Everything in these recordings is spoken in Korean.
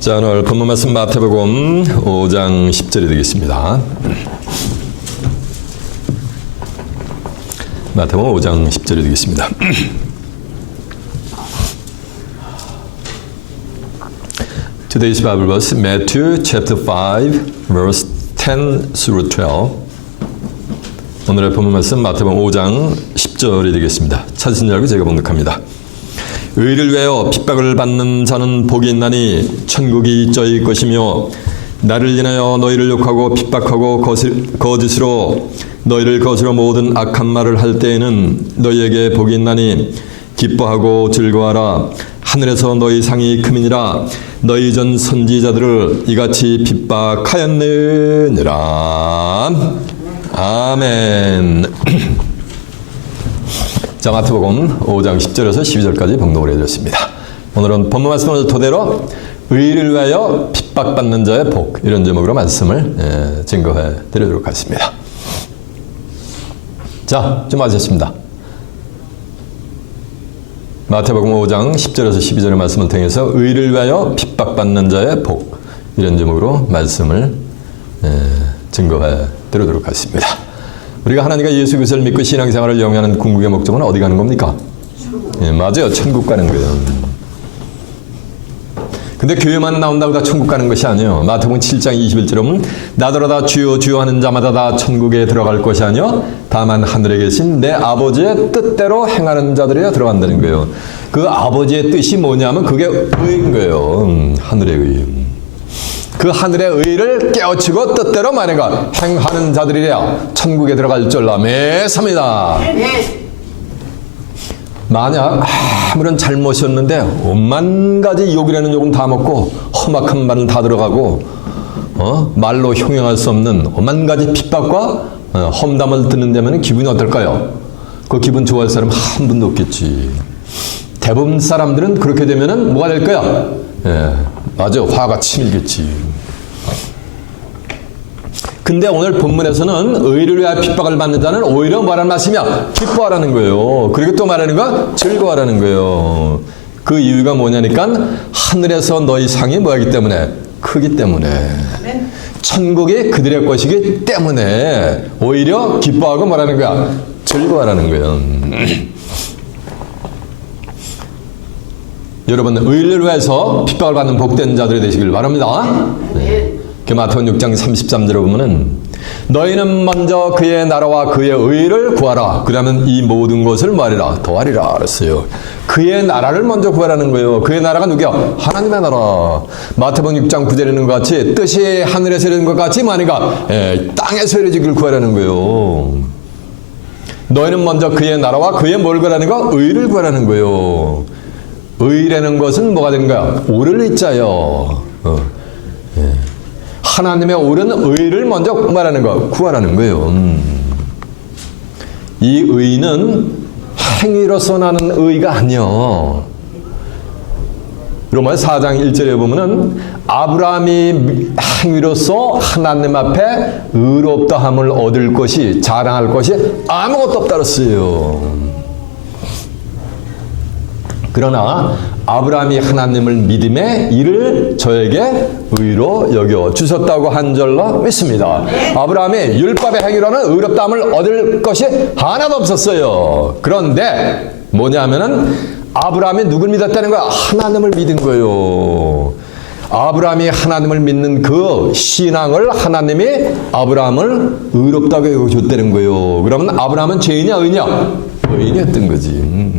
자, 오늘 본문 말씀 마태복음 5장 10절이 되겠습니다. 마태복음 5장 10절이 되겠습니다. Today's Bible verse, Matthew chapter 5, verse 10 through 12. 오늘의 본문 말씀 마태복음 5장 10절이 되겠습니다. 찾으신 줄 알고 제가 봉독합니다. 의를 위하여 핍박을 받는 자는 복이 있나니 천국이 저희 것이며 나를 인하여 너희를 욕하고 핍박하고 거짓으로 너희를 거스러 모든 악한 말을 할 때에는 너희에게 복이 있나니 기뻐하고 즐거워하라. 하늘에서 너희 상이 크미니라. 너희 전 선지자들을 이같이 핍박하였느니라. 아멘. 자, 마태복음 5장 10절에서 12절까지 봉독을 해드렸습니다. 오늘은 본문 말씀을 토대로 의를 위하여 핍박받는 자의 복, 이런 제목으로 말씀을 증거해 드리도록 하겠습니다. 자, 좀 하셨습니다. 마태복음 5장 10절에서 12절의 말씀을 통해서 의를 위하여 핍박받는 자의 복, 이런 제목으로 말씀을 증거해 드리도록 하겠습니다. 우리가 하나님과 예수 그리스도를 믿고 신앙생활을 영위하는 궁극의 목적은 어디 가는 겁니까? 예, 맞아요. 천국 가는 거예요. 근데 교회만 나온다고 다 천국 가는 것이 아니에요. 마태복음 7장 21절에 보면 나더러 다 주여 주여 하는 자마다 다 천국에 들어갈 것이 아니요 다만 하늘에 계신 내 아버지의 뜻대로 행하는 자들이야 들어간다는 거예요. 그 아버지의 뜻이 뭐냐면 그게 의인 거예요. 하늘의 의. 그 하늘의 의를 깨우치고 뜻대로 만약에 행하는 자들이래야 천국에 들어갈 줄 아멘습니다. 만약 아무런 잘못이었는데 오만 가지 욕이라는 욕은 다 먹고 험악한 말은 다 들어가고 말로 형용할 수 없는 오만 가지 핍박과 험담을 듣는다면 기분이 어떨까요? 그 기분 좋아할 사람 한 분도 없겠지. 대부분 사람들은 그렇게 되면은 뭐가 될 거야? 예, 맞아, 화가 치밀겠지. 근데 오늘 본문에서는 의를 위하여 핍박을 받는 자는 오히려 뭐라는 말씀이야? 기뻐하라는 거예요. 그리고 또 말하는 거 즐거워하라는 거예요. 그 이유가 뭐냐니까 하늘에서 너희 상이 뭐이기 때문에? 크기 때문에. 천국이 그들의 것이기 때문에 오히려 기뻐하고 뭐라는 거야? 즐거워하라는 거예요. 여러분, 의를 위해서 핍박을 받는 복된 자들이 되시길 바랍니다. 네. 마태복음 6장 33절에 보면은 너희는 먼저 그의 나라와 그의 의를 구하라. 그러면 이 모든 것을 말이라 더하리라 그랬어요. 그의 나라를 먼저 구하라는 거예요. 그의 나라가 누구야? 하나님의 나라. 마태복음 6장 9절에 있는 것 같이 뜻이 하늘에서 이루어진 것 같이 만이가 땅에서 이루어지길 구하라는 거예요. 너희는 먼저 그의 나라와 그의 뭘 구하라는 거? 의를 구하라는 거예요. 의라는 것은 뭐가 된 거야? 옳을 의자요. 하나님의 옳은 의를 먼저 말하는 거, 구하라는 거예요. 이 의는 행위로서 나는 의가 아니요. 로마서 4장 1절에 보면은 아브라함이 행위로서 하나님 앞에 의롭다함을 얻을 것이, 자랑할 것이 아무것도 없다 그랬어요. 그러나 아브라함이 하나님을 믿음에 이를 저에게 의로 여겨 주셨다고 한 줄로 믿습니다. 아브라함이 율법의 행위로는 의롭다함을 얻을 것이 하나도 없었어요. 그런데 뭐냐면은 아브라함이 누굴 믿었다는 거야? 하나님을 믿은 거예요. 아브라함이 하나님을 믿는 그 신앙을 하나님이 아브라함을 의롭다고 여겨줬다는 거예요. 그러면 아브라함은 죄인이야, 의인이야? 의인이었던 거지.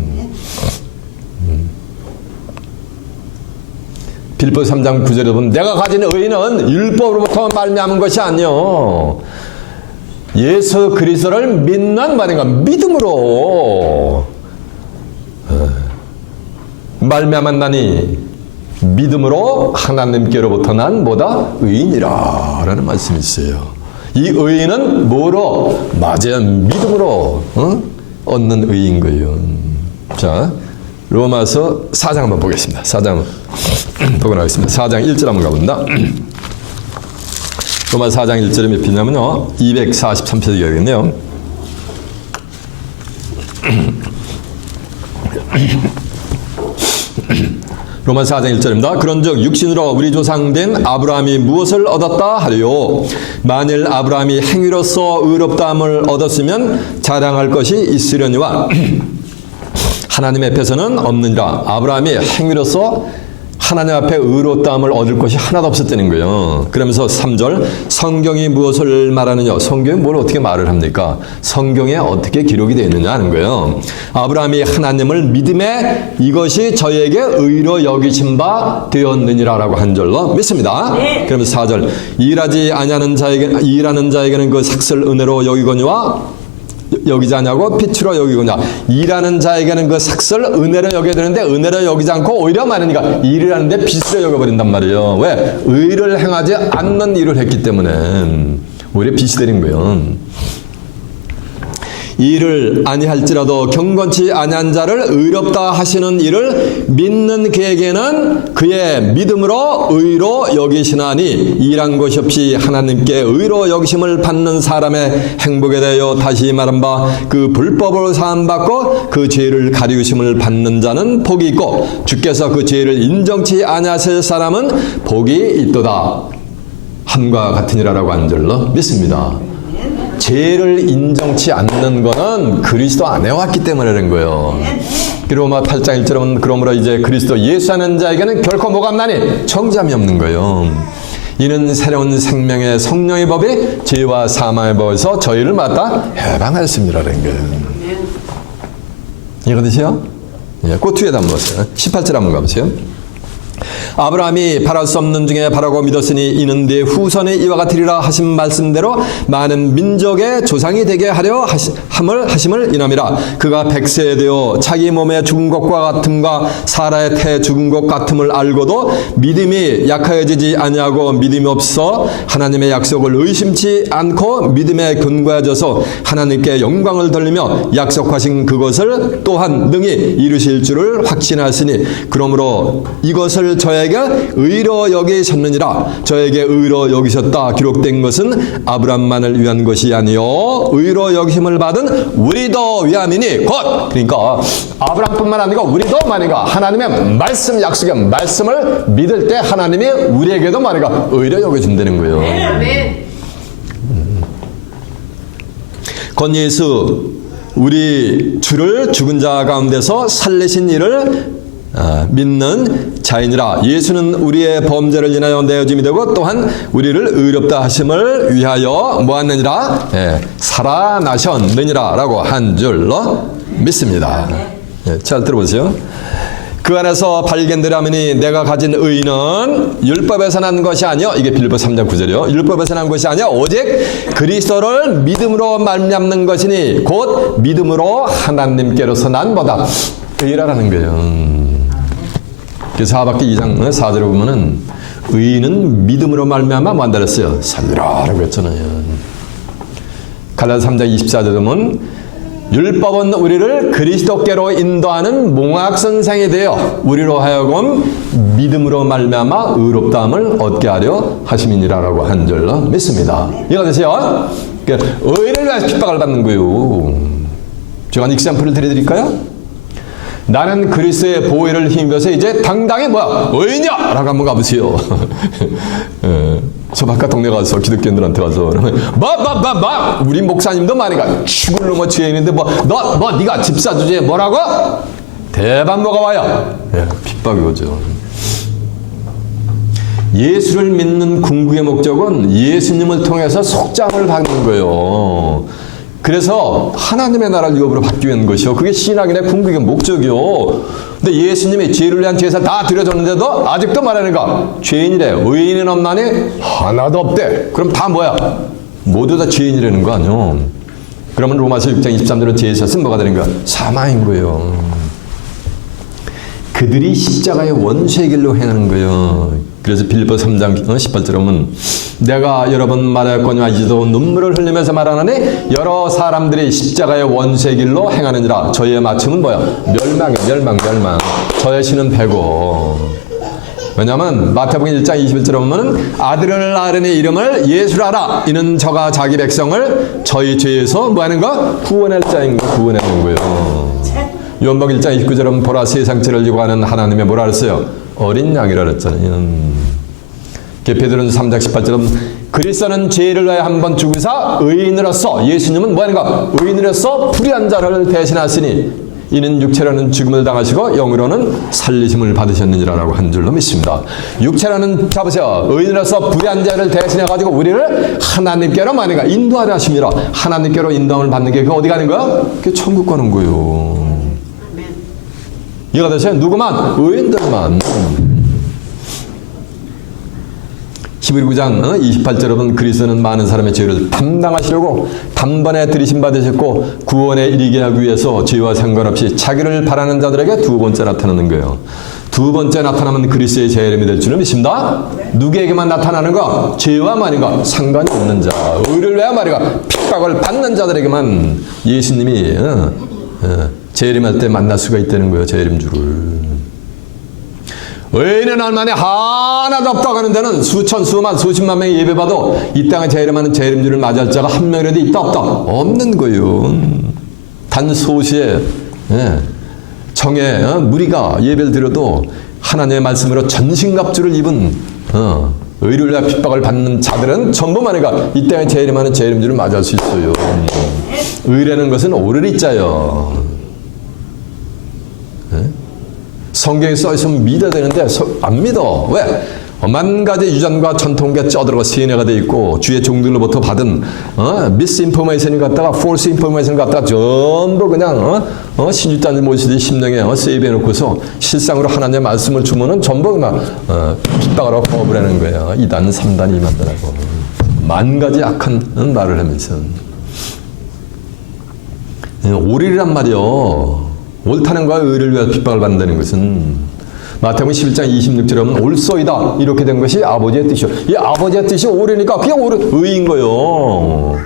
빌보 3장 9절에 보면 내가 가진 의는 율법으로부터 말미암은 것이 아니요 예수 그리스도를 믿는 말인가 믿음으로 말미암았나니 믿음으로 하나님께로부터 난 뭐다? 의인이라 라는 말씀이 있어요. 이 의인은 뭐로? 맞아요, 믿음으로 얻는 의인 거예요. 자, 로마서 4장 한번 보겠습니다. 4장 보고 나가겠습니다. 4장 1절 한번 가봅니다. 로마서 4장 1절에 몇 편이냐면요 243페이지겠네요. 로마서 4장 1절입니다. 그런즉 육신으로 우리 조상된 아브라함이 무엇을 얻었다 하리요. 만일 아브라함이 행위로서 의롭다함을 얻었으면 자랑할 것이 있으려니와 하나님 앞에서는 없느니라. 아브라함이 행위로서 하나님 앞에 의롭다함을 얻을 것이 하나도 없었다는 거예요. 그러면서 3절, 성경이 무엇을 말하느냐? 성경이 뭘 어떻게 말을 합니까? 성경에 어떻게 기록이 되어 있느냐 하는 거예요. 아브라함이 하나님을 믿음에 이것이 저에게 의로 여기신 바 되었느니라라고 한 절로 믿습니다. 그러면서 4절, 일하는 자에게는 그 삭슬 은혜로 여기거니와 여기지 않냐고 빛으로 여기거냐. 일하는 자에게는 그 삭슬 은혜로 여겨야 되는데 은혜로 여기지 않고 오히려 많으니까 일을 하는데 빛으로 여겨버린단 말이에요. 왜? 의를 행하지 않는 일을 했기 때문에 오히려 빛이 되는 거예요. 일을 아니할지라도 경건치 아니한 자를 의롭다 하시는 이를 믿는 그에게는 그의 믿음으로 의로 여기시나니 일한 것이 없이 하나님께 의로 여기심을 받는 사람의 행복에 대하여 다시 말한 바 그 불법으로 사함받고 그 죄를 가리우심을 받는 자는 복이 있고 주께서 그 죄를 인정치 아니하실 사람은 복이 있도다 함과 같으니라라고 한 줄로 믿습니다. 죄를 인정치 않는 거는 그리스도 안 해왔기 때문에 그런 거예요. 로마 8장 1절은 그러므로 이제 그리스도 예수 하는 자에게는 결코 뭐가 없나니 정죄함이 없는 거예요. 이는 새로운 생명의 성령의 법이 죄와 사망의 법에서 저희를 맡아 해방하였습니다라는 거예요. 이해되세요? 그 뒤에다 한번 보세요. 18절 한번 가보세요. 아브라함이 바랄 수 없는 중에 바라고 믿었으니 이는 네 후손이 이와 같으리라 하신 말씀대로 많은 민족의 조상이 되게 하려 하심을 인함이라. 그가 100세 되어 자기 몸에 죽은 것과 같음과 사라의 태 죽은 것 같음을 알고도 믿음이 약하여지지 아니하고 믿음이 없어 하나님의 약속을 의심치 않고 믿음에 근거해져서 하나님께 영광을 돌리며 약속하신 그것을 또한 능히 이루실 줄을 확신하시니 그러므로 이것을 저에게 의로 여기셨느니라. 저에게 의로 여기셨다 기록된 것은 아브람만을 위한 것이 아니요 의로 여기심을 받은 우리도 위함이니 곧 그러니까 아브람뿐만 아니고 우리도 말인가 하나님의 말씀 약속의 말씀을 믿을 때 하나님이 우리에게도 말인가 의로 여겨준다는 거예요. 곧 예수 우리 주를 죽은 자 가운데서 살리신 이를 믿는 자이니라. 예수는 우리의 범죄를 인하여 내어짐이 되고 또한 우리를 의롭다 하심을 위하여 뭐하느니라? 살아나셨느니라 라고 한 줄로 믿습니다. 잘 들어보세요. 그 안에서 발견되라면이 내가 가진 의는 율법에서 난 것이 아니요 이게 빌립보 3장 9절이요 율법에서 난 것이 아니요 오직 그리스도를 믿음으로 말미암는 것이니 곧 믿음으로 하나님께로서 난 뭐다? 의라는 거예요. 그래서 하박기 2장 4절에 보면은 의인은 믿음으로 말미암아 뭐 한다 그랬어요? 살리라라고 했잖아요. 갈라디아 3장 24절에 보면 율법은 우리를 그리스도께로 인도하는 몽학선생이 되어 우리로 하여금 믿음으로 말미암아 의롭다함을 얻게 하려 하심이니라라고 한 줄로 믿습니다. 이해가 되세요? 그러니까 의인을 위해서 핍박을 받는 거예요. 제가 한 익샘플을 드려드릴까요? 나는 그리스도의 보혈을 힘입어서 이제 당당히 뭐야? 의인이야! 라고 한번 가보세요. 저 바깥 동네 가서 기독교인들한테 가서 우리 목사님도 말이가 죽을 놈의 죄인인데 네가 집사 주제에 뭐라고? 대반 뭐가 와요? 핍박이 오죠. 예수를 믿는 궁극의 목적은 예수님을 통해서 속장을 받는 거예요. 그래서 하나님의 나라를 유업으로 받기 위한 것이요. 그게 신앙인의 궁극의 목적이요. 근데 예수님이 죄를 위한 제사 다 드려줬는데도 아직도 말하는가? 죄인이래. 의인은 없나니? 하나도 없대. 그럼 다 뭐야? 모두 다 죄인이라는 거 아니요. 그러면 로마서 6장 23절은 제사는 뭐가 되는 거야? 사망인 거예요. 그들이 십자가의 원수의 길로 행하는 거예요. 그래서 빌립보 3장 18절에 보면 내가 여러 번 말하였거니와 이제도 눈물을 흘리면서 말하노니 여러 사람들이 십자가의 원수의 길로 행하느니라. 저희의 마침은 뭐야? 멸망. 저의 신은 배고. 왜냐하면 마태복음 1장 21절에 보면 아들을 낳으니 이름을 예수라 하라. 이는 저가 자기 백성을 저희 죄에서 뭐하는 거? 구원할 자인 거 구원하는 거예요. 요한복음 1장 29절은 보라 세상 죄를 지고 가는 하나님의 뭐라 그랬어요? 어린 양이라 그랬잖아요. 베드로전서 3장 18절은 그리스도는 죄를 위하여 한 번 죽으사 의인으로서, 예수님은 뭐하는가? 의인으로서 불의한 자를 대신하시니 이는 육체로는 죽음을 당하시고 영으로는 살리심을 받으셨느니라라고 한 줄로 믿습니다. 육체로는 잡으세요. 의인으로서 불의한 자를 대신해가지고 우리를 하나님께로 만든가 인도하려 하십니다. 하나님께로 인도함을 받는 게 그 어디 가는 거야? 그게 천국 가는 거예요. 이해가 되세요? 누구만? 의인들만. 히브리 9장 28절에 보면 그리스도는 많은 사람의 죄를 담당하시려고 단번에 들이심 받으셨고 구원에 이르게 하기 위해서 죄와 상관없이 자기를 바라는 자들에게 두 번째 나타나는 거예요. 두 번째 나타나면 그리스도의 재림이 될 줄은 믿습니다. 누구에게만 나타나는 거? 죄와 말인가? 상관이 없는 자. 의를 위하여 말인가? 핍박을 받는 자들에게만 예수님이 재림할 때 만날 수가 있다는 거예요. 재림주를. 의인은 얼마나 하나도 없다고 하는 데는 수천, 수만, 수십만 명이 예배받아 이 땅에 재림하는 재림주를 맞이할 자가 한 명이라도 있다 없다? 없는 거예요. 단 소수의 정의 무리가 예배를 드려도 하나님의 말씀으로 전신갑주를 입은 의를 위하여 핍박을 받는 자들은 전부 만이가 이 땅에 재림하는 재림주를 맞이할 수 있어요. 의라는 것은 오르리 자요. 성경에 써있으면 믿어야 되는데 안 믿어. 왜? 만 가지 유전과 전통과 쩌들어가 세뇌가 돼 있고 주의 종들로부터 받은 미스인포메이션을 갖다가 폴스 인포메이션을 갖다가 전부 그냥 신주단지 모시듯이 심령에 세이브해 놓고서 실상으로 하나님의 말씀을 주면은 전부 막 핍박을 하고 거부를 하는 거예요. 2단, 3단, 2만단하고 만 가지 악한 말을 하면서 오리란 말이요. 옳다는 거야. 의를 위해 핍박을 받는다는 것은 마태복음 11장 26절에 보면 옳소이다 이렇게 된 것이 아버지의 뜻이요. 이 아버지의 뜻이 옳으니까 그게 의인 거예요.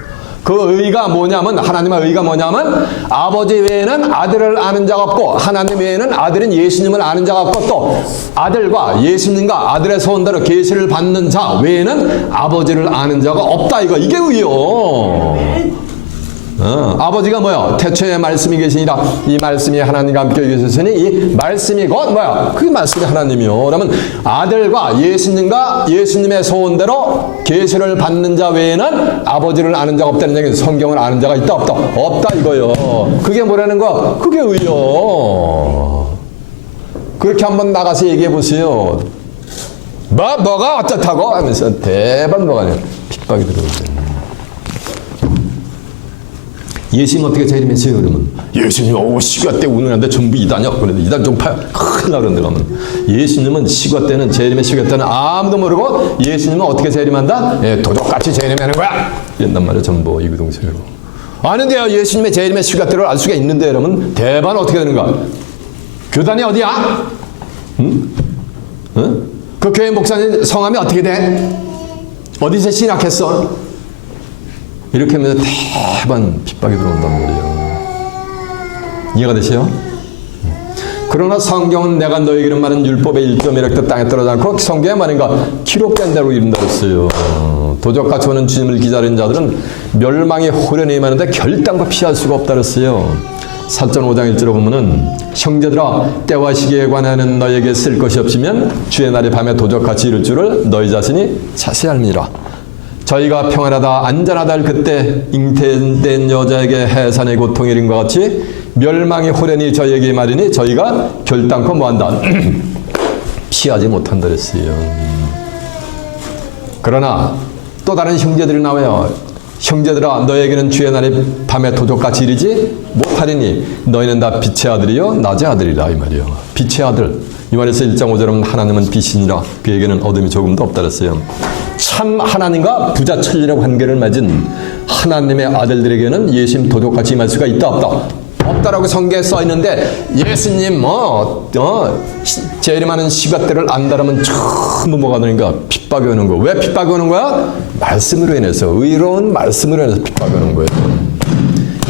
그 의가 뭐냐면 하나님의 의가 뭐냐면 아버지 외에는 아들을 아는 자가 없고 하나님 외에는 아들인 예수님을 아는 자가 없고 또 아들과 예수님과 아들의 소원대로 계시를 받는 자 외에는 아버지를 아는 자가 없다. 이게 의요. 아버지가 뭐야? 태초에 말씀이 계시니라 이 말씀이 하나님과 함께 계셨으니 이 말씀이 곧 뭐야? 그게 말씀이 하나님이요. 그러면 아들과 예수님과 예수님의 소원대로 계시를 받는 자 외에는 아버지를 아는 자가 없다는 얘기는 성경을 아는 자가 있다 없다? 없다 이거요. 그게 뭐라는 거? 그게 의요. 그렇게 한번 나가서 얘기해 보세요. 뭐가 어떻다고 하면서 대박 뭐가 아니야. 핍박이 들어오죠. 예수님 어떻게 재림했어요? 그러면 예수님 시과 때 우는데 전부 이단이야. 그런데 이단 좀 파요. 큰일 나는데 가면 예수님은 시과 때는 재림의 시과 때는 아무도 모르고 예수님은 어떻게 재림한다? 도적같이 재림하는 거야. 이런단 말이야. 전부 이구동성으로. 아는데요. 예수님의 재림의 시과 때를 알 수가 있는데 그러면 대반 어떻게 되는가? 교단이 어디야? 응? 그 교회 목사님 성함이 어떻게 돼? 어디서 신학했어? 이렇게 하면서 대반 핍박이 들어온단 말이에요. 이해가 되세요? 그러나 성경은 내가 너에게는 말한 율법의 1.1획도 땅에 떨어지지 않고 성경에 말인가 기록된 대로 이룬다 했어요. 도적같이 오는 주님을 기다리는 자들은 멸망의 호련이 임하는데 결단코 피할 수가 없다 그랬어요. 4.5장 1절에 보면은 형제들아 때와 시기에 관하여는 너에게 쓸 것이 없으면 주의 날이 밤에 도적같이 이룰 줄을 너희 자신이 자세히 알미니라. 저희가 평안하다 안전하다 할 그때 잉태된 여자에게 해산의 고통이 이른 것 같이 멸망의 호련이 저희에게 말이니 저희가 결단코 뭐한다? 피하지 못한다 그랬어요. 그러나 또 다른 형제들이 나와요. 형제들아 너에게는 주의 날이 밤에 도적같이 이르지 못하리니 너희는 다 빛의 아들이요 낮의 아들이라 이 말이요. 빛의 아들. 이 말에서 1장 5절은 하나님은 빛이니라 그에게는 어둠이 조금도 없다 그랬어요. 참 하나님과 부자 천리의 관계를 맺은 하나님의 아들들에게는 예수님 도적같이 임할 수가 있다 없다? 없다라고 성경에 써있는데 예수님 재림하는 시각 때를 안다라면 전부 뭐가 되는가? 핍박이 오는 거. 왜 핍박이 오는 거야? 말씀으로 인해서 의로운 말씀으로 인해서 핍박이 오는 거예요.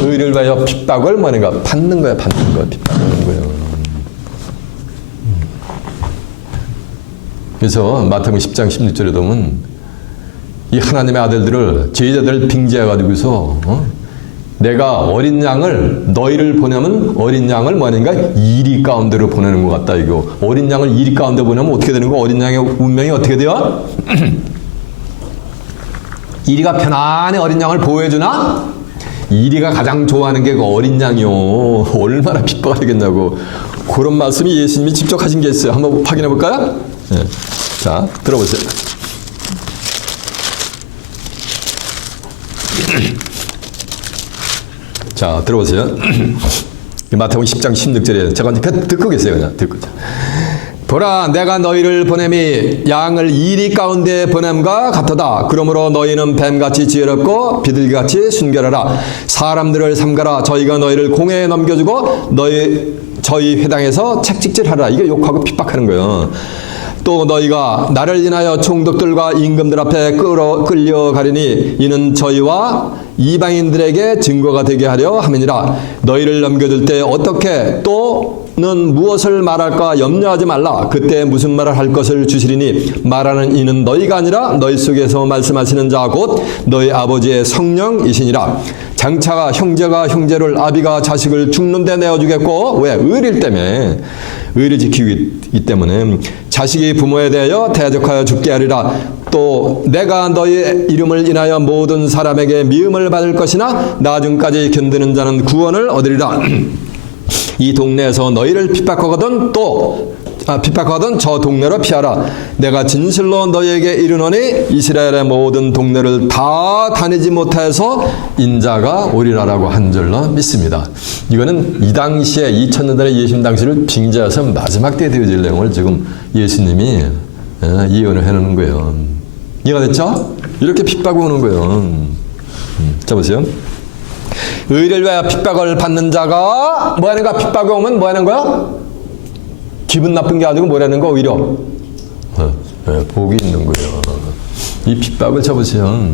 의를 위하여 핍박을 뭐는가? 받는 거야. 핍박이 오는 거예요. 그래서 마태복음 10장 16절에 보면 이 하나님의 아들들을 제자들을 빙자해가지고서 내가 어린 양을 너희를 보내면 어린 양을 뭐 하는가? 이리 가운데로 보내는 것 같다 이거. 어린 양을 이리 가운데 보내면 어떻게 되는 거? 어린 양의 운명이 어떻게 돼요? 이리가 편안히 어린 양을 보호해주나? 이리가 가장 좋아하는 게 그 어린 양이요. 얼마나 핍박하겠냐고. 그런 말씀이 예수님이 직접 하신 게 있어요. 한번 확인해 볼까요? 네. 자, 들어보세요. 자, 들어보세요. 마태복음 10장 16절에 제가 듣고 계세요. 그냥 듣고. 보라, 내가 너희를 보냄이 양을 이리 가운데 보냄과 같도다. 그러므로 너희는 뱀같이 지혜롭고 비둘기같이 순결하라. 사람들을 삼가라. 저희가 너희를 공회에 넘겨주고 저희 회당에서 책찍질하라. 이게 욕하고 핍박하는 거예요. 또 너희가 나를 인하여 총독들과 임금들 앞에 끌려가리니 이는 저희와 이방인들에게 증거가 되게 하려 함이니라. 너희를 넘겨줄 때 어떻게 또는 무엇을 말할까 염려하지 말라. 그때 무슨 말을 할 것을 주시리니 말하는 이는 너희가 아니라 너희 속에서 말씀하시는 자 곧 너희 아버지의 성령이시니라. 장차가 형제가 형제를 아비가 자식을 죽는 데 내어주겠고 왜? 의리를 때문에 의를 지키기 때문에 자식이 부모에 대하여 대적하여 죽게 하리라. 또 내가 너희 이름을 인하여 모든 사람에게 미움을 받을 것이나 나중까지 견디는 자는 구원을 얻으리라. 이 동네에서 너희를 핍박하거든 핍박하던 저 동네로 피하라. 내가 진실로 너희에게 이르노니 이스라엘의 모든 동네를 다 다니지 못해서 인자가 오리라라고 한 줄로 믿습니다. 이거는 이 당시에 2000년 전에 예수님 당시를 빙자해서 마지막 때에 되어질 내용을 지금 예수님이 예언을 해놓는 거예요. 이해가 됐죠? 이렇게 핍박이 오는 거예요. 자 보세요. 의를 위하여 핍박을 받는 자가 뭐 하는가? 핍박이 오면 뭐 하는 거야? 기분 나쁜 게 아니고 뭐라는 거 오히려 복이 있는 거예요. 이 핍박을 쳐보세요.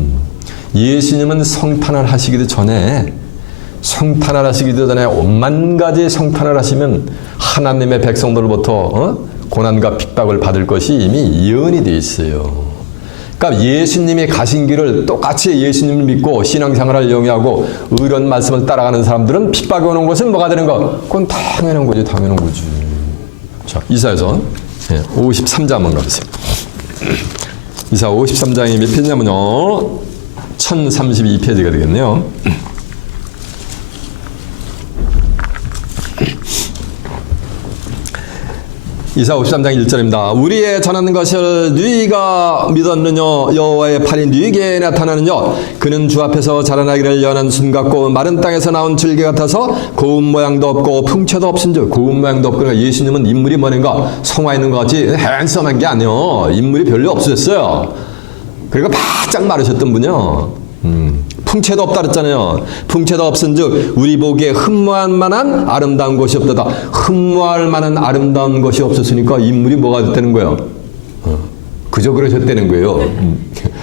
예수님은 성탄을 하시기도 전에 오만 가지 성탄을 하시면 하나님의 백성들로부터 고난과 핍박을 받을 것이 이미 예언이 되어 있어요. 그러니까 예수님이 가신 길을 똑같이 예수님을 믿고 신앙생활을 영위하고 의로운 말씀을 따라가는 사람들은 핍박이 오는 것은 뭐가 되는 거? 그건 당연한 거지, 당연한 거지. 자, 이사야서 53장 한번 가보세요. 이사 53장이 몇 페이지냐면요 1032페이지가 되겠네요. 이사 53장 1절입니다. 우리의 전하는 것을 너희가 믿었느냐? 여호와의 팔이 너희에게 나타나느냐? 그는 주 앞에서 자라나기를 연한 순 같고 마른 땅에서 나온 질개 같아서 고운 모양도 없고 풍채도 없은즉. 고운 모양도 없고, 그러니까 예수님은 인물이 뭐는가 성화 있는 것 같이 핸섬한 게 아니요. 인물이 별로 없으셨어요. 그리고 바짝 마르셨던 분이요. 풍채도 없다 그랬잖아요. 풍채도 없은즉 우리 보기에 흠모할 만한 아름다운 것이 없다다. 흠모할 만한 아름다운 것이 없었으니까 인물이 뭐가 됐다는 거예요? 그저 그러셨다는 거예요.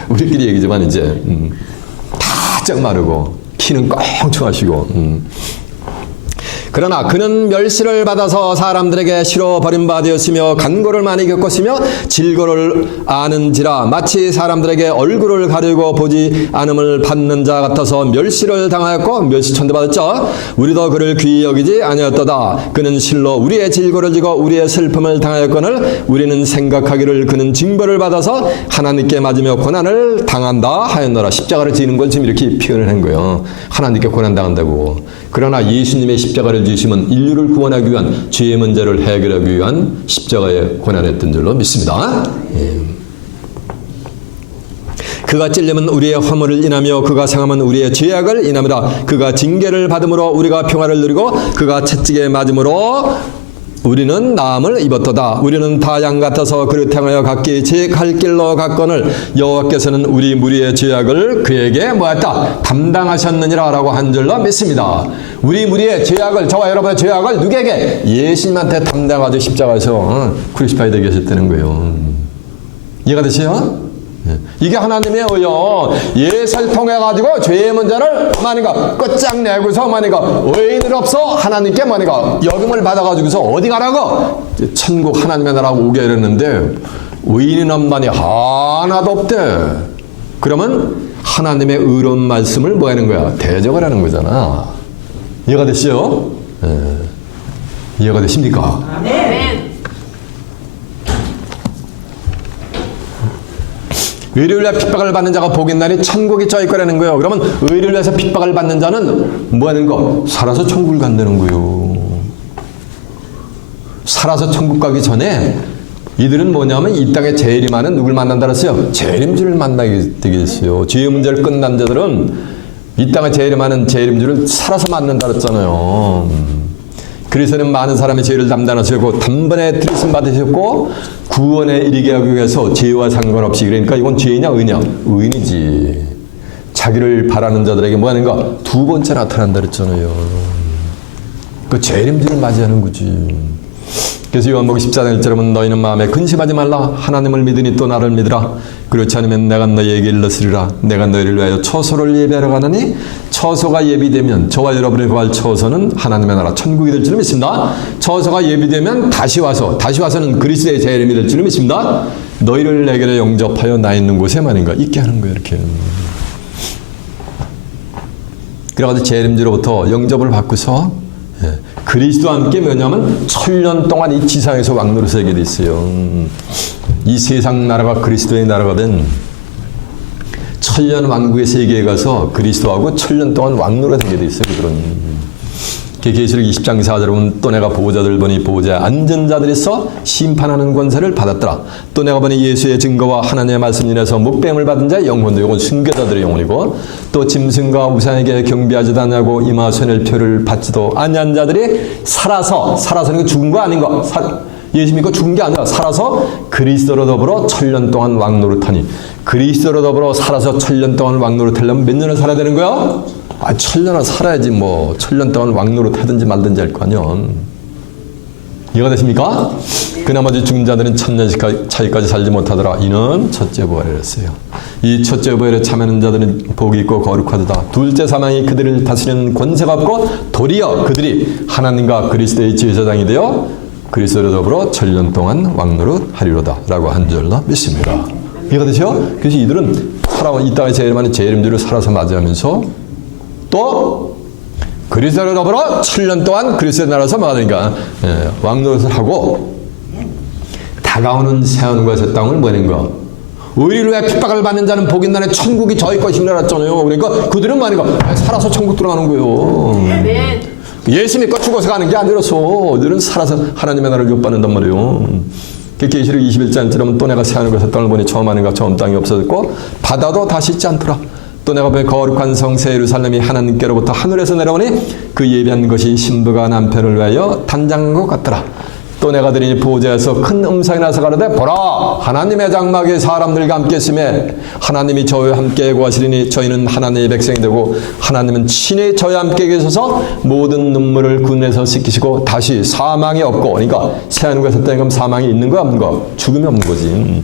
우리끼리 얘기지만 이제 바짝 마르고 키는 껑충하시고 그러나 그는 멸시를 받아서 사람들에게 싫어 버림받았으며 간고를 많이 겪었으며 질고를 아는지라 마치 사람들에게 얼굴을 가리고 보지 않음을 받는 자 같아서 멸시를 당하였고 멸시천대 받았죠. 우리도 그를 귀히 여기지 아니었도다. 그는 실로 우리의 질고를 지고 우리의 슬픔을 당하였거늘 우리는 생각하기를 그는 징벌을 받아서 하나님께 맞으며 고난을 당한다 하였노라. 십자가를 지는 걸 지금 이렇게 표현을 한 거예요. 하나님께 고난당한다고. 그러나 예수님의 십자가를 지심은 인류를 구원하기 위한 죄의 문제를 해결하기 위한 십자가에 고난했던 줄로 믿습니다. 그가 찔림은 우리의 허물을 인하며 그가 상함은 우리의 죄악을 인함이라. 그가 징계를 받음으로 우리가 평화를 누리고 그가 채찍에 맞음으로 우리는 나음을 입었도다. 우리는 다 양 같아서 그를 향하여 각기 제 갈 길로 갔거늘 여호와께서는 우리 무리의 죄악을 그에게 뭐했다? 담당하셨느니라 라고 한 줄로 믿습니다. 우리 무리의 죄악을, 저와 여러분의 죄악을 누구에게? 예수님한테 담당하셔 십자가에서 크루시파이 되게 하셨다는 거예요. 이해가 되세요? 이게 하나님의 의요. 예수를 통해 가지고 죄의 문제를 뭐니까 끝장내고서 뭐니까 의인으로서 하나님께 뭐니까 여김을 받아 가지고서 어디 가라고? 천국 하나님의 나라로 오게 이랬는데 의인은 없나니 하나도 없대. 그러면 하나님의 의로운 말씀을 뭐 하는 거야? 대적을 하는 거잖아. 이해가 되시죠? 예. 이해가 되십니까? 네. 의를 위해 핍박을 받는 자가 복이 있나니 천국이 저희 거라는 거예요. 그러면 의를 위해서 핍박을 받는 자는 뭐 하는 거? 살아서 천국을 간다는 거예요. 살아서 천국 가기 전에 이들은 뭐냐면 이 땅에 재림이 많은 누굴 만난다 그랬어요? 재림주를 만나게 되겠어요. 죄의 문제를 끝난 자들은 이 땅에 재림이 많은 재림주를 살아서 만난다 그랬잖아요. 그리스도는 많은 사람의 죄를 담당하시고 단번에 들으심 받으셨고 구원에 이르게 하기 위해서 죄와 상관없이, 그러니까 이건 죄냐 의냐? 의인이지. 자기를 바라는 자들에게 뭐 하는가? 두 번째 나타난다 그랬잖아요. 그 재림주를 맞이하는 거지. 그래서 요한복음 14장 1절에 보면 너희는 마음에 근심하지 말라. 하나님을 믿으니 또 나를 믿으라. 그렇지 않으면 내가 너희에게 일러쓰리라. 내가 너희를 위하여 처소를 예비하러 가느니 처소가 예비되면 저와 여러분이 구할 처소는 하나님의 나라 천국이 될 줄 믿습니다. 처소가 예비되면 다시 와서는 그리스도의 재림이 될 줄 믿습니다. 너희를 내게 영접하여 나 있는 곳에 말인가 있게 하는 거예요. 이렇게. 그래가지고 재림주로부터 영접을 받고서 그리스도와 함께 뭐냐면 1000년 동안 이 지상에서 왕노릇 살게 돼 있어요. 이 세상 나라가 그리스도의 나라가 된 1000년 왕국의 세계에 가서 그리스도하고 1000년 동안 왕노릇 하게 돼 있어요. 그들은. 계시록 20장 4절에 보면 또 내가 보호자들 보니 보호자에 앉은 자들에서 심판하는 권세를 받았더라. 또 내가 보니 예수의 증거와 하나님의 말씀 인해서 묵뱀을 받은 자의 영혼도, 이건 순교자들의 영혼이고, 또 짐승과 우상에게 경배하지도 않냐고 임하선의 표를 받지도 아니한 자들이 살아서는 죽은 거 아닌 거. 예수 믿고 죽은 게 아니라 살아서 그리스도로 더불어 1000년 동안 왕노릇하니, 그리스도로 더불어 살아서 1000년 동안 왕노릇하려면 몇 년을 살아야 되는 거야? 1000년을 살아야지 뭐 1000년 동안 왕노릇 하든지 말든지 할 거 아니야. 이해가 되십니까? 그 나머지 죽은 자들은 1000년 차이까지 살지 못하더라. 이는 첫째 부활을 했어요. 이 첫째 부활에 참여하는 자들은 복이 있고 거룩하도다. 둘째 사망이 그들을 다스리는 권세가 없고 도리어 그들이 하나님과 그리스도의 제사장이 되어 그리스도로 더불어 1000년 동안 왕노릇 하리로다 라고 한 줄로 믿습니다. 이해가 되죠? 그래서 이들은 이 땅에 제일 많은 재림주를 살아서 맞이하면서 또 그리스도로 더불어 7년 동안 그리스도의 나라에서 막으니까 왕노릇을 하고 다가오는 새하늘과 새 땅을 뭐하는 거? 의리를 위해 핍박을 받는 자는 복이 있나니 천국이 저희 것이라 했잖아요. 그러니까 그들은 뭐하는가? 살아서 천국 들어가는 거예요. 예수 믿고 죽어서 가는 게 아니라서 이들은 살아서 하나님의 나라를 욕받는단 말이에요. 계시록 21장 들으면 또 내가 새하늘과 새 땅을 보니 처음 하늘과 처음 땅이 없어졌고 바다도 다시 있지 않더라. 또 내가 보니 거룩한 성 새 예루살렘이 하나님께로부터 하늘에서 내려오니 그 예비한 것이 신부가 남편을 위하여 단장한 것 같더라. 또 내가 들으니 보호자에서 큰 음성이 나서 가로되 보라 하나님의 장막에 사람들과 함께 있음에 하나님이 저와 함께 구하시리니 저희는 하나님의 백성이 되고 하나님은 친히 저와 함께 계셔서 모든 눈물을 그 눈에서 씻기시고 다시 사망이 없고, 그러니까 새하늘과 새 땅에 가면 사망이 있는 거야 없는 거야? 죽음이 없는 거지.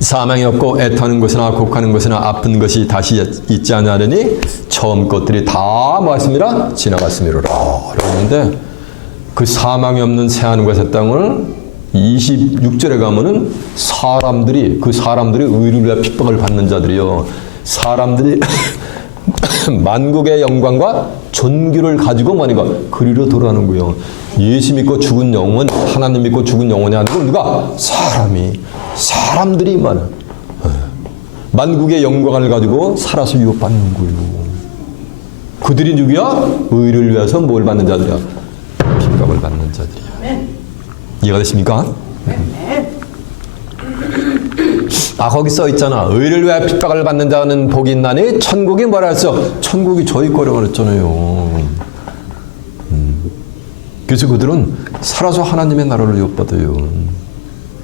사망이 없고 애타는 것이나 곡하는 것이나 아픈 것이 다시 있지 않으니 처음 것들이 다 뭐했습니다? 지나갔음이로라. 그러는데 그 사망이 없는 새하늘과 새 땅을 26절에 가면은 사람들이 의를 위해 핍박을 받는 자들이요. 사람들이 만국의 영광과 존귀를 가지고 뭐니까 그리로 돌아가는 거예요. 예수 믿고 죽은 영혼, 하나님 믿고 죽은 영혼이 아니고 누가? 사람들이 많아. 만국의 영광을 가지고 살아서 유혹받는 거예요. 그들이 누구야? 의를 위해서 뭘 받는 자들이야? 핍박을 받는 자들이야. 이해가 되십니까? 거기 써 있잖아. 의를 위해 핍박을 받는 자는 복이 있나니 천국이 뭐라 했어? 천국이 저희 거라고 그랬잖아요. 그래서 그들은 살아서 하나님의 나라를 유혹받아요.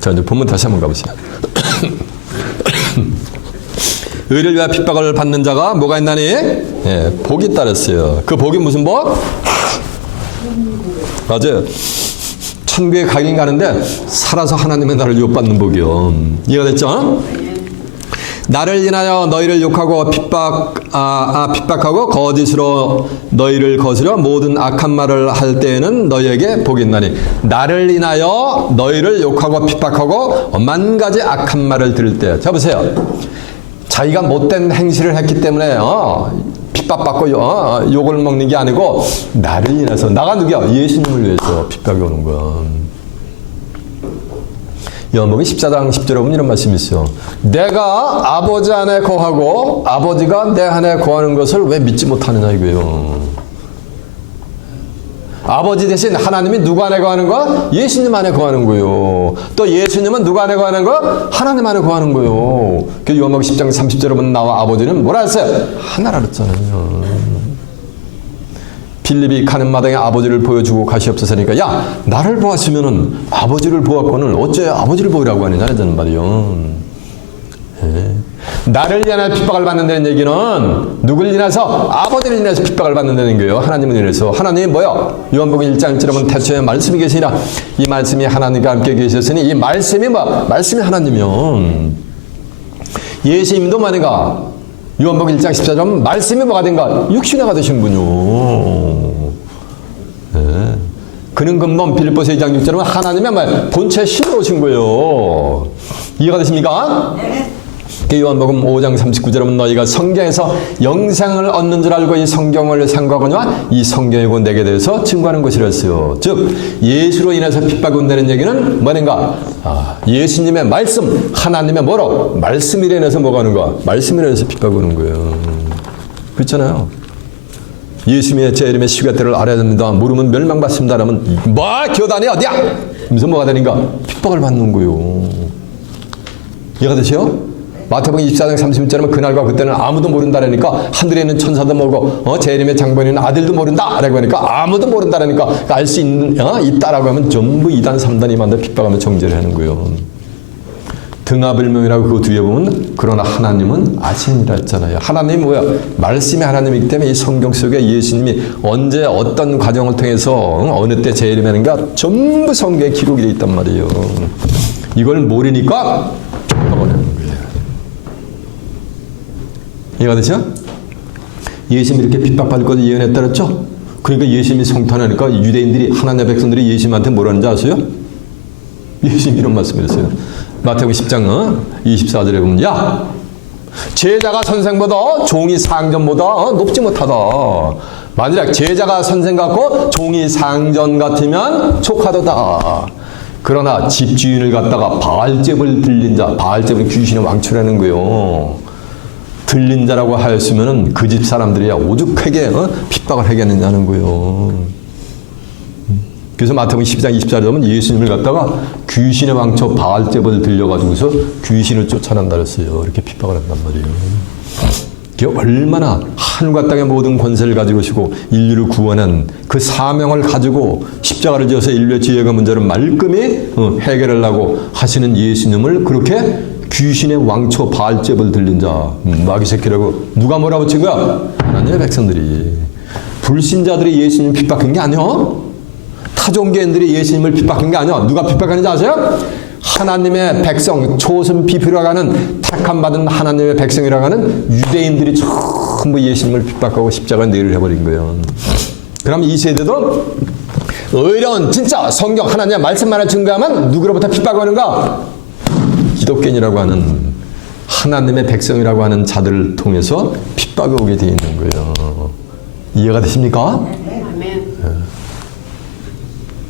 자, 이제 본문 다시 한번 가보시죠. 의를 위해 핍박을 받는 자가 뭐가 있나니? 복이 있다 그랬어요. 그 복이 무슨 복? 맞아요. 천국에 가긴 가는데 살아서 하나님의 나라를 유혹받는 복이요. 이해가 됐죠? 나를 인하여 너희를 욕하고 핍박하고 거짓으로 너희를 거스려 모든 악한 말을 할 때에는 너희에게 복이 있나니. 나를 인하여 너희를 욕하고 핍박하고 만 가지 악한 말을 들을 때. 자 보세요. 자기가 못된 행실을 했기 때문에 핍박받고 욕을 먹는 게 아니고 나를 인해서, 나가 누구야? 예수님을 위해서 핍박이 오는 거야. 요한복음 14장 10절에 보면 이런 말씀이 있어요. 내가 아버지 안에 거하고 아버지가 내 안에 거하는 것을 왜 믿지 못하느냐 이거예요. 아버지 대신 하나님이 누구 안에 거하는 거야? 예수님 안에 거하는 거예요. 또 예수님은 누구 안에 거하는 거야? 하나님 안에 거하는 거예요. 그 요한복음 10장 30절에 보면 나와 아버지는 뭐라 했어요? 하나라 그랬잖아요. 빌립이 가는 마당에 아버지를 보여주고 가시옵소서니까 야 나를 보았으면은 아버지를 보았거늘 어째 아버지를 보이라고 하느냐 하는 말이요. 예. 나를 인해 핍박을 받는다는 얘기는 누굴 인해서? 아버지를 인해서 핍박을 받는다는 거예요. 하나님을 인해서. 하나님이 뭐요? 요한복음 1장 1절에 보면 태초에 말씀이 계시니라. 이 말씀이 하나님과 함께 계셨으니 이 말씀이 뭐? 말씀이 하나님이요. 예수님도 뭐니까? 요한복음 1장 14절 보면 말씀이 뭐가 된가? 육신화가 되신 분이요. 네. 그는 근본 빌립보서 2장 6절에 보면 하나님의 말 본체 신으로 오신 거예요. 이해가 되십니까? 네. 요한복음 5장 39절에 보면 너희가 성경에서 영생을 얻는 줄 알고 이 성경을 생각하거니와 이 성경이고 내게 대해서 증거하는 것이라 했어요. 즉 예수로 인해서 핍박이 온다는 얘기는 뭐는가? 예수님의 말씀, 하나님의 뭐로? 말씀으로 인해서 뭐가 하는 거야? 말씀으로 인해서 핍박이 오는 거예요. 그렇잖아요. 예수님의 제 이름의 시가때를 알아야 됩니다. 모르면 멸망받습니다. 라면 뭐 교단이 어디야? 하면서 뭐가 되는가? 핍박을 받는 거예요. 이해가 되세요? 마태복음 24장 30절에 그날과 그때는 아무도 모른다라니까 하늘에 있는 천사도 모르고 제 이름의 장본에 있는 아들도 모른다라고 하니까 아무도 모른다라니까 알 수 있다라고 하면 전부 2단 3단이 만나 핍박하며 정죄를 하는 거예요. 등하불명이라고 그 뒤에 보면 그러나 하나님은 아시니라 했잖아요. 하나님이 뭐야? 말씀이 하나님이기 때문에 이 성경 속에 예수님이 언제 어떤 과정을 통해서 어느 때 제 이름이 하는가 전부 성경에 기록이 되어 있단 말이에요. 이걸 모르니까 핍박을 하는 거예요. 이해가 되죠? 예수님이 이렇게 핍박받을 것을 예언했다 그랬죠? 그러니까 예수님이 성탄하니까 유대인들이 하나님의 백성들이 예수님한테 뭐라는지 아세요? 예수님이 이런 말씀을 했어요. 마태복음 10장 24절에 보면 야 제자가 선생보다 종이 상전보다 높지 못하다. 만약 제자가 선생 같고 종이 상전 같으면 족하도다. 그러나 집주인을 갖다가 바알잽을 들린 자, 바알잽은 귀신의 왕초라는 거예요. 들린 자라고 하였으면은 그 집 사람들이야 오죽하게 핍박을 하겠느냐는 거예요. 그래서 마태복음 12장 24절에 보면 예수님을 갖다가 귀신의 왕초 바알잽을 들려가지고서 귀신을 쫓아낸다 그랬어요. 이렇게 핍박을 한단 말이에요. 그게 얼마나 하늘과 땅의 모든 권세를 가지고 오시고 인류를 구원한 그 사명을 가지고 십자가를 지어서 인류의 죄악의 문제를 말끔히 해결하려고 하시는 예수님을 그렇게 귀신의 왕초 바알잽을 들린 자 마귀 새끼라고 누가 몰아붙인 거야? 하나님의 백성들이. 불신자들이 예수님 핍박한 게 아니야. 타종교인들이 예수님을 핍박한 게 아니야. 누가 핍박하는지 아세요? 하나님의 백성, 초선 비표라고 하는 택함받은 하나님의 백성이라고 하는 유대인들이 전부 예수님을 핍박하고 십자가 내를 해버린 거예요. 그럼 이 세대도 의로운 진짜 성경 하나님의 말씀만을 증거하면 누구로부터 핍박을 하는가? 기독교인이라고 하는 하나님의 백성이라고 하는 자들을 통해서 핍박이 오게 되어 있는 거예요. 이해가 되십니까?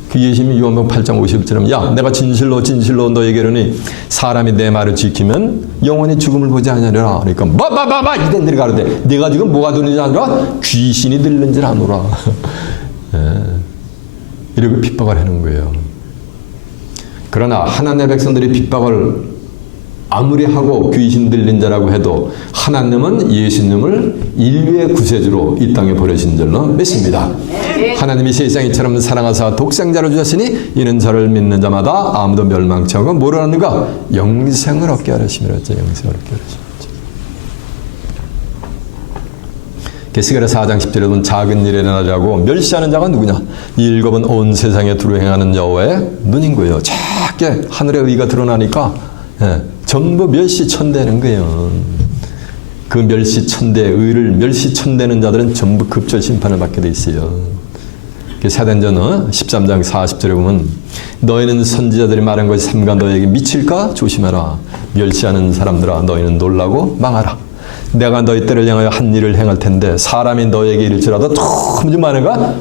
그 예수님이 요한복음 8장 50절에 야 내가 진실로 진실로 너에게 이르니 사람이 내 말을 지키면 영원히 죽음을 보지 아니하리라. 그러니까 뭐 이들이 가로되 내가 지금 뭐가 들리는지 아노라? 귀신이 들리는지 아노라. 이렇게 핍박을 하는 거예요. 그러나 하나님의 백성들이 핍박을 아무리 하고 귀신 들린 자라고 해도 하나님은 예수님을 인류의 구세주로 이 땅에 보내신 줄로 믿습니다. 하나님이 세상이처럼 사랑하사 독생자를 주셨으니 이는 저를 믿는 자마다 아무도 멸망치 않고 뭐를 하는가? 영생을 얻게 하시미라 했죠. 영생을 얻게 하시미라. 계시록 4장 10절에 보면 작은 일에 나라고 멸시하는 자가 누구냐? 이 일곱은 온 세상에 두루 행하는 여호와의 눈인 거예요. 작게 하늘의 의가 드러나니까 전부 멸시천대는 거예요. 그 멸시천대, 의를 멸시천대는 자들은 전부 급절 심판을 받게 돼 있어요. 사도행전 13장 40절에 보면 너희는 선지자들이 말한 것이 삼가 너희에게 미칠까 조심하라. 멸시하는 사람들아 너희는 놀라고 망하라. 내가 너희 때를 향하여 한 일을 행할 텐데 사람이 너희에게 이를지라도 도무지 많은가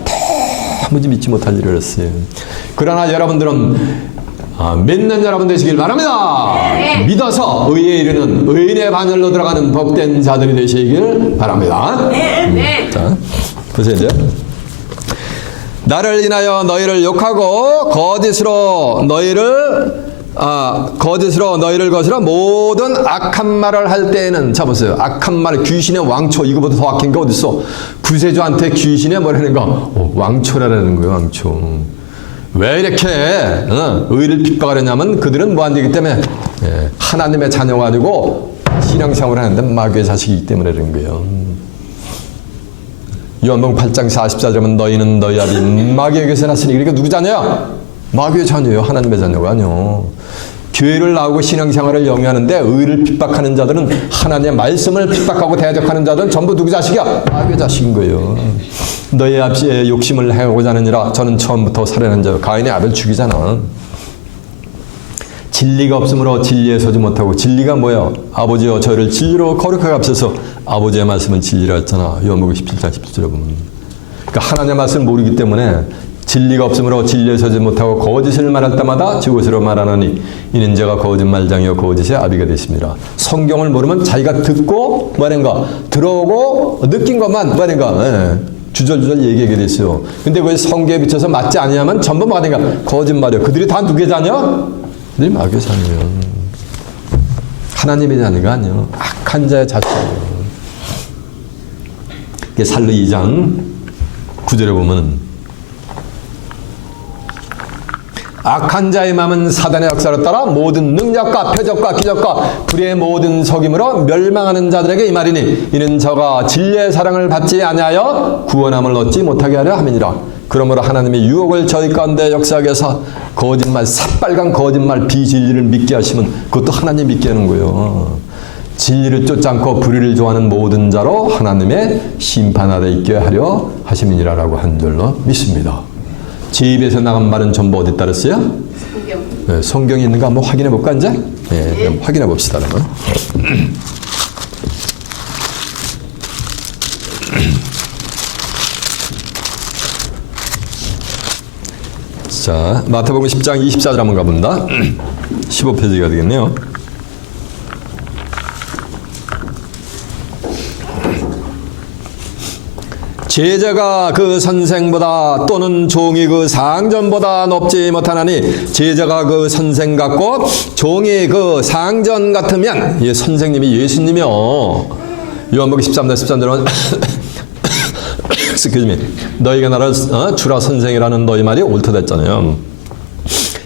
도무지 믿지 못할 일을 했어요. 그러나 여러분들은 믿는 여러분 되시길 바랍니다. 믿어서 의에 이르는 의인의 반열로 들어가는 복된 자들이 되시길 바랍니다. 자, 보세요 이제. 나를 인하여 너희를 욕하고 거짓으로 너희를 거스려 모든 악한 말을 할 때에는, 자 보세요. 악한 말, 귀신의 왕초, 이거보다 더 악한 게 어딨어? 구세주한테 귀신의 뭐라는 거? 왕초라는 거예요, 왕초. 왜 이렇게 의를 핍박하려냐면 그들은 무한대이기 때문에 하나님의 자녀가 아니고 신앙생활을 하는데 마귀의 자식이기 때문에 그런 거예요. 요한복음 8장 44절은 너희는 너희 아비 마귀에게서 났으니, 그러니까 누구 자녀야? 마귀의 자녀예요. 하나님의 자녀가 아니요. 교회를 나오고 신앙생활을 영위하는데 의를 핍박하는 자들은, 하나님의 말씀을 핍박하고 대적하는 자들은 전부 누구 자식이야? 마귀의 자식인 거예요. 너희 아비의 욕심을 행하고자 하느니라. 저는 처음부터 살해한 자 가인의 아벨 죽이잖아. 진리가 없으므로 진리에 서지 못하고, 진리가 뭐야? 아버지여 저를 진리로 거룩하게 앞서서 아버지의 말씀은 진리라 했잖아. 요한복음 17장 17절에 보면. 그러니까 하나님의 말씀을 모르기 때문에 진리가 없으므로 진리에 서지 못하고 거짓을 말할 때마다 죽으시로 말하노니 이는 제가 거짓말장이요 거짓의 아비가 됐습니다. 성경을 모르면 자기가 듣고 뭐하는가 들어오고 느낀 것만 뭐하는가 주절주절 얘기하게 됐어요. 근데 왜 성경에 비춰서 맞지 아니하면 전부 뭐하는가 거짓말이요. 그들이 다 누구의 자녀? 그들이 마귀의 자녀예요. 하나님의 자녀가 아니요. 악한 자의 자식이에요. 이게 살로 2장 9절에 보면 악한 자의 마음은 사단의 역사를 따라 모든 능력과 표적과 기적과 불의의 모든 속임으로 멸망하는 자들에게 이 말이니 이는 저가 진리의 사랑을 받지 아니하여 구원함을 얻지 못하게 하려 함이니라. 그러므로 하나님의 유혹을 저희 가운데 역사하게 해서 거짓말, 새빨간 거짓말, 비진리를 믿게 하시면 그것도 하나님 믿게 하는 거예요. 진리를 쫓지 않고 불의를 좋아하는 모든 자로 하나님의 심판 아래 있게 하려 하심이니라라고 한 줄로 믿습니다. 제 입에서 나간 말은 전부 어디 따랐어요? 성경. 네, 성경이 있는가 한번 확인해 볼까 이제? 네, 한번 확인해 봅시다. 그러면. 자, 마태복음 10장 24절 한번 가봅니다. 15페이지가 되겠네요. 제자가 그 선생보다 또는 종이 그 상전보다 높지 못하나니 제자가 그 선생 같고 종이 그 상전 같으면 예, 선생님이 예수님이요. 요한복음 13장 13절은 너희가 나를 주라 선생이라는 너희 말이 옳다됐잖아요.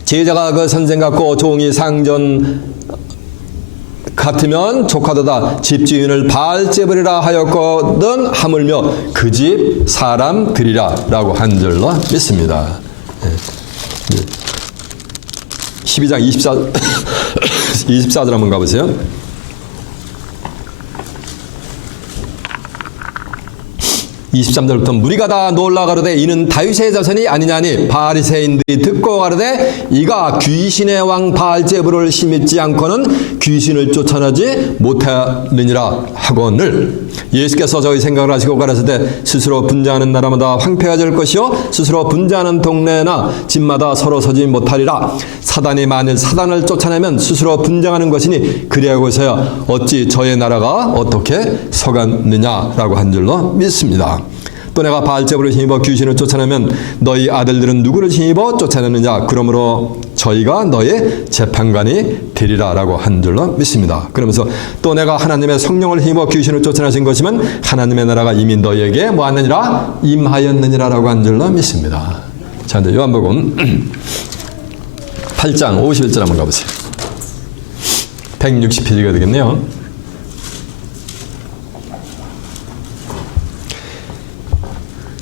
제자가 그 선생 같고 종이 상전 같으면 족하도다. 집주인을 발제버리라 하였거든 하물며 그 집 사람 들이라 라고 한 줄로 믿습니다. 12장 24절 한번 가보세요. 23절부터 무리가 다 놀라 가로되 이는 다윗의 자손이 아니냐니 바리새인들이 듣고 가로되 이가 귀신의 왕 바알제불을 심있지 않고는 귀신을 쫓아내지 못하느니라 하거늘. 예수께서 저희 생각을 하시고 가라사대 스스로 분쟁하는 나라마다 황폐가 될 것이요 스스로 분쟁하는 동네나 집마다 서로 서지 못하리라. 사단이 만일 사단을 쫓아내면 스스로 분쟁하는 것이니 그리하고서야 어찌 저의 나라가 어떻게 서갔느냐라고 한 줄로 믿습니다. 또 내가 바알제불을 힘입어 귀신을 쫓아내면 너희 아들들은 누구를 힘입어 쫓아내느냐. 그러므로 저희가 너의 재판관이 되리라 라고 한 줄로 믿습니다. 그러면서 또 내가 하나님의 성령을 힘입어 귀신을 쫓아내신 것이면 하나님의 나라가 이미 너희에게 뭐하느니라 임하였느니라 라고 한 줄로 믿습니다. 자, 이제 요한복음 8장 51절 한번 가보세요. 160페이지가 되겠네요.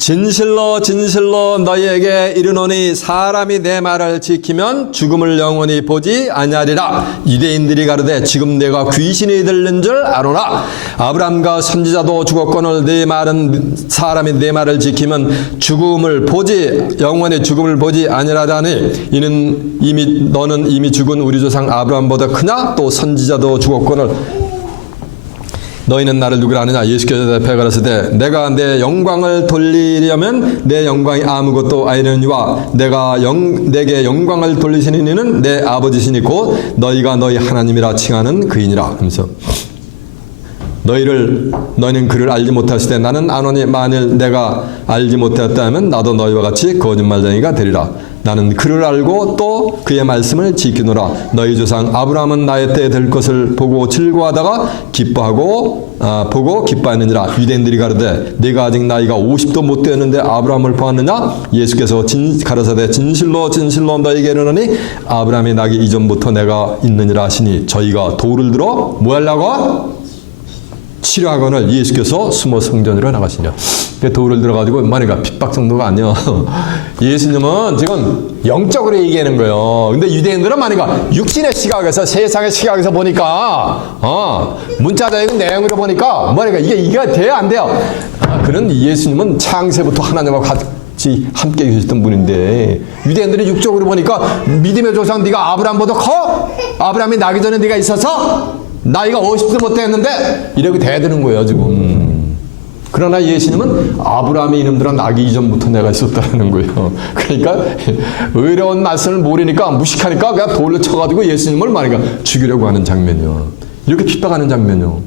진실로 진실로 너희에게 이르노니 사람이 내 말을 지키면 죽음을 영원히 보지 아니하리라. 유대인들이 가로되 지금 내가 귀신이 들린 줄 아노라. 아브라함과 선지자도 죽었거늘 네 말은 사람이 내 말을 지키면 죽음을 보지 영원히 죽음을 보지 아니하라니 이는 너는 이미 죽은 우리 조상 아브라함보다 크냐? 또 선지자도 죽었거늘 너희는 나를 누구라 하느냐? 예수께서 대답하여 가라사대 내가 내 영광을 돌리려면 내 영광이 아무것도 아니니와 내게 영광을 돌리시는 이는 내 아버지시니 곧 너희가 너희 하나님이라 칭하는 그이니라 하면서 너희는 그를 알지 못하시되 나는 아노니 만일 내가 알지 못하였다면 나도 너희와 같이 거짓말쟁이가 되리라. 나는 그를 알고 또 그의 말씀을 지키노라. 너희 조상 아브라함은 나의 때 될 것을 보고 즐거워하다가 보고 기뻐하느니라. 유대인들이 가로되 네가 아직 나이가 50도 못 되었는데 아브라함을 보았느냐? 예수께서 가라사대 진실로 진실로 너희에게 이르노니 아브라함의 나기 이전부터 내가 있느니라 하시니 저희가 돌을 들어 뭐 하려고? 치료하거늘 예수께서 숨어 성전으로 나가시냐. 돌을 들어가지고 만약에 핍박 정도가 아니야. 예수님은 지금 영적으로 얘기하는 거예요. 근데 유대인들은 만약에 육신의 시각에서 세상의 시각에서 보니까 문자적인 내용으로 보니까 만약에 이게 돼야 안 돼요. 그는 예수님은 창세부터 하나님과 같이 함께 계셨던 분인데 유대인들이 육적으로 보니까 믿음의 조상 네가 아브라함보다 커? 아브라함이 나기 전에 네가 있어서? 나이가 50도 못 됐는데 이렇게 돼야 되는 거예요 지금. 그러나 예수님은 아브라함의 이름들은 나기 이전부터 내가 있었다는 거예요. 그러니까 의로운 말씀을 모르니까 무식하니까 그냥 돌로 쳐가지고 예수님을 말이니까 죽이려고 하는 장면이요. 이렇게 핍박하는 장면이요.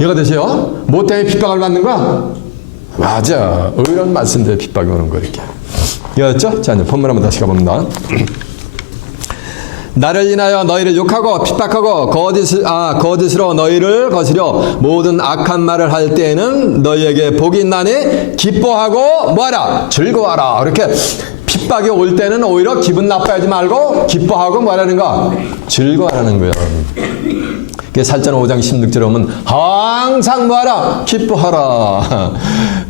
이해가 되세요? 뭐 때문에 핍박을 받는 거야? 맞아. 의로운 말씀 때문에 핍박이 오는 거야 이렇게. 이해했죠? 자 이제 본문 한번 다시 가봅니다. 나를 인하여 너희를 욕하고 핍박하고 거짓으로 너희를 거스려 모든 악한 말을 할 때에는 너희에게 복이 있나니 기뻐하고 뭐하라? 즐거워하라. 이렇게 핍박이 올 때는 오히려 기분 나빠하지 말고 기뻐하고 뭐하라는가? 즐거워하라는 거야. 살전 5장 16절에 보면 항상 뭐하라? 기뻐하라.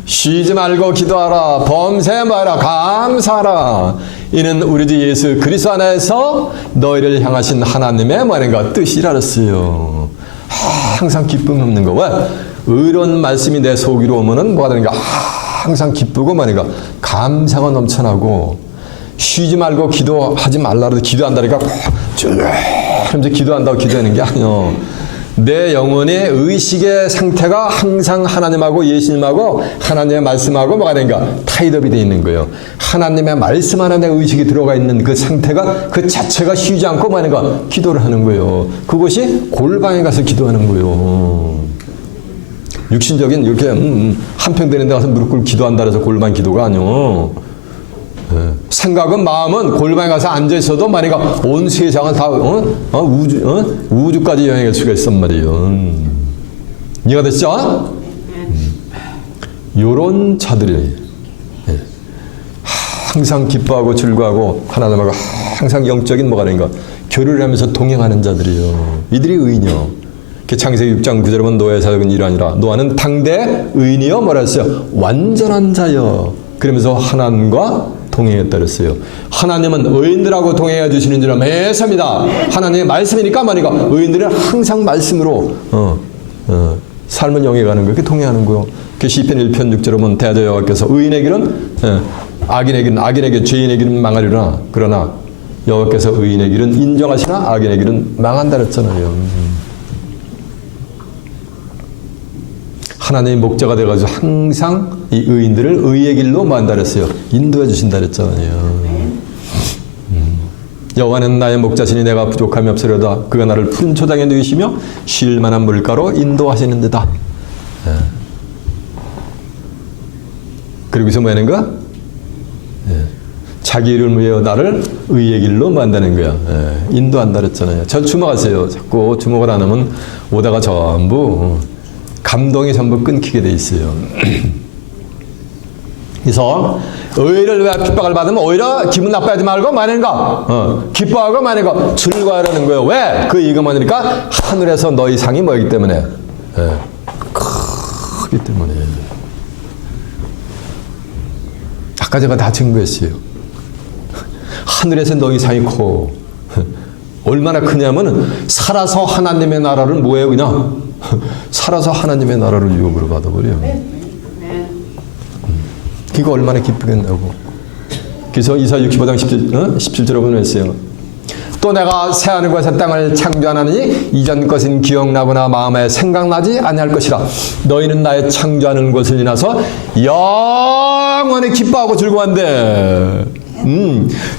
쉬지 말고 기도하라. 범세 뭐하라? 감사하라. 이는 우리 주 예수 그리스도 안에서 너희를 향하신 하나님의 뭐라는가? 뜻이라 그랬어요. 항상 기쁨 넘는 거. 왜? 의로운 말씀이 내 속으로 오면은 뭐가 되는가? 항상 기쁘고 뭐라는가? 감사가 넘쳐나고 쉬지 말고 기도하지 말라고 기도한다니까 쭉 하면서 기도한다고 기도하는 게 아니요. 내 영혼의 의식의 상태가 항상 하나님하고 예수님하고 하나님의 말씀하고 뭐가 되는가? 타이업이 되어 있는 거예요. 하나님의 말씀 안에 내 의식이 들어가 있는 그 상태가 그 자체가 쉬지 않고 뭐하는가? 기도를 하는 거예요. 그것이 골방에 가서 기도하는 거예요. 육신적인 이렇게 한평되는 데 가서 무릎 꿇고 기도한다 해서 골방 기도가 아니요. 생각은 마음은 골방에 가서 앉아있어도 만약에 온 세상을 다 우주까지 여행할 수가 있단 말이에요. 이해가 됐죠? 요런 자들이 항상 기뻐하고 즐거워하고 하나님하고 항상 영적인 뭐가 되는가 교류를 하면서 동행하는 자들이요. 이들이 의인이요. 창세기 6장 9절에 보면 노아의 사역은 이러하니라. 노아는 당대 의인이요 뭐라 했어요? 완전한 자요. 그러면서 하나님과 동행했다 그랬어요. 하나님은 의인들하고 동행해 주시는 줄 매섭니다. 하나님의 말씀이니까 말이가 의인들은 항상 말씀으로 삶을 영해가는 거예요. 동행하는 거예요. 시편 1편 6절에 보면 대저 여호와께서 의인의 길은 악인의 죄인의 길은 망하리라. 그러나 여호와께서 의인의 길은 인정하시나 악인의 길은 망한다 그랬잖아요. 하나님의 목자가 돼가지고 항상 이 의인들을 의의 길로 만다 그랬어요. 인도해 주신다 그랬잖아요. 여호와는 나의 목자시니 내가 부족함이 없으려다. 그가 나를 푸른 초장에 누이시며 쉴 만한 물가로 인도하시는 데다. 그리고서 뭐 하는 거야? 자기 이름을 위하여 나를 의의 길로 만드는 거야. 인도한다 그랬잖아요. 저 주목하세요. 자꾸 주목을 안 하면 오다가 전부 감동이 전부 끊기게 돼 있어요. 그래서 의를 왜 핍박을 받으면 오히려 기분 나빠하지 말고 말하는가? 기뻐하고 말하는가? 즐거워하라는 거예요. 왜? 그 이유가 뭐니까 하늘에서 너희 상이 뭐이기 때문에 크기 때문에 아까 제가 다 증거했어요. 하늘에서 너희 상이 커. 얼마나 크냐면 살아서 하나님의 나라를 뭐예요 그냥? 살아서 하나님의 나라를 유업으로 받아버려요. 그거 얼마나 기쁘겠냐고. 그래서 이사야 65장 17절에 보면 했어요. 또 내가 새하늘과 새 땅을 창조하나니 이전 것은 기억나거나 마음에 생각나지 아니할 것이라. 너희는 나의 창조하는 것을 인하서 영원히 기뻐하고 즐거워한대.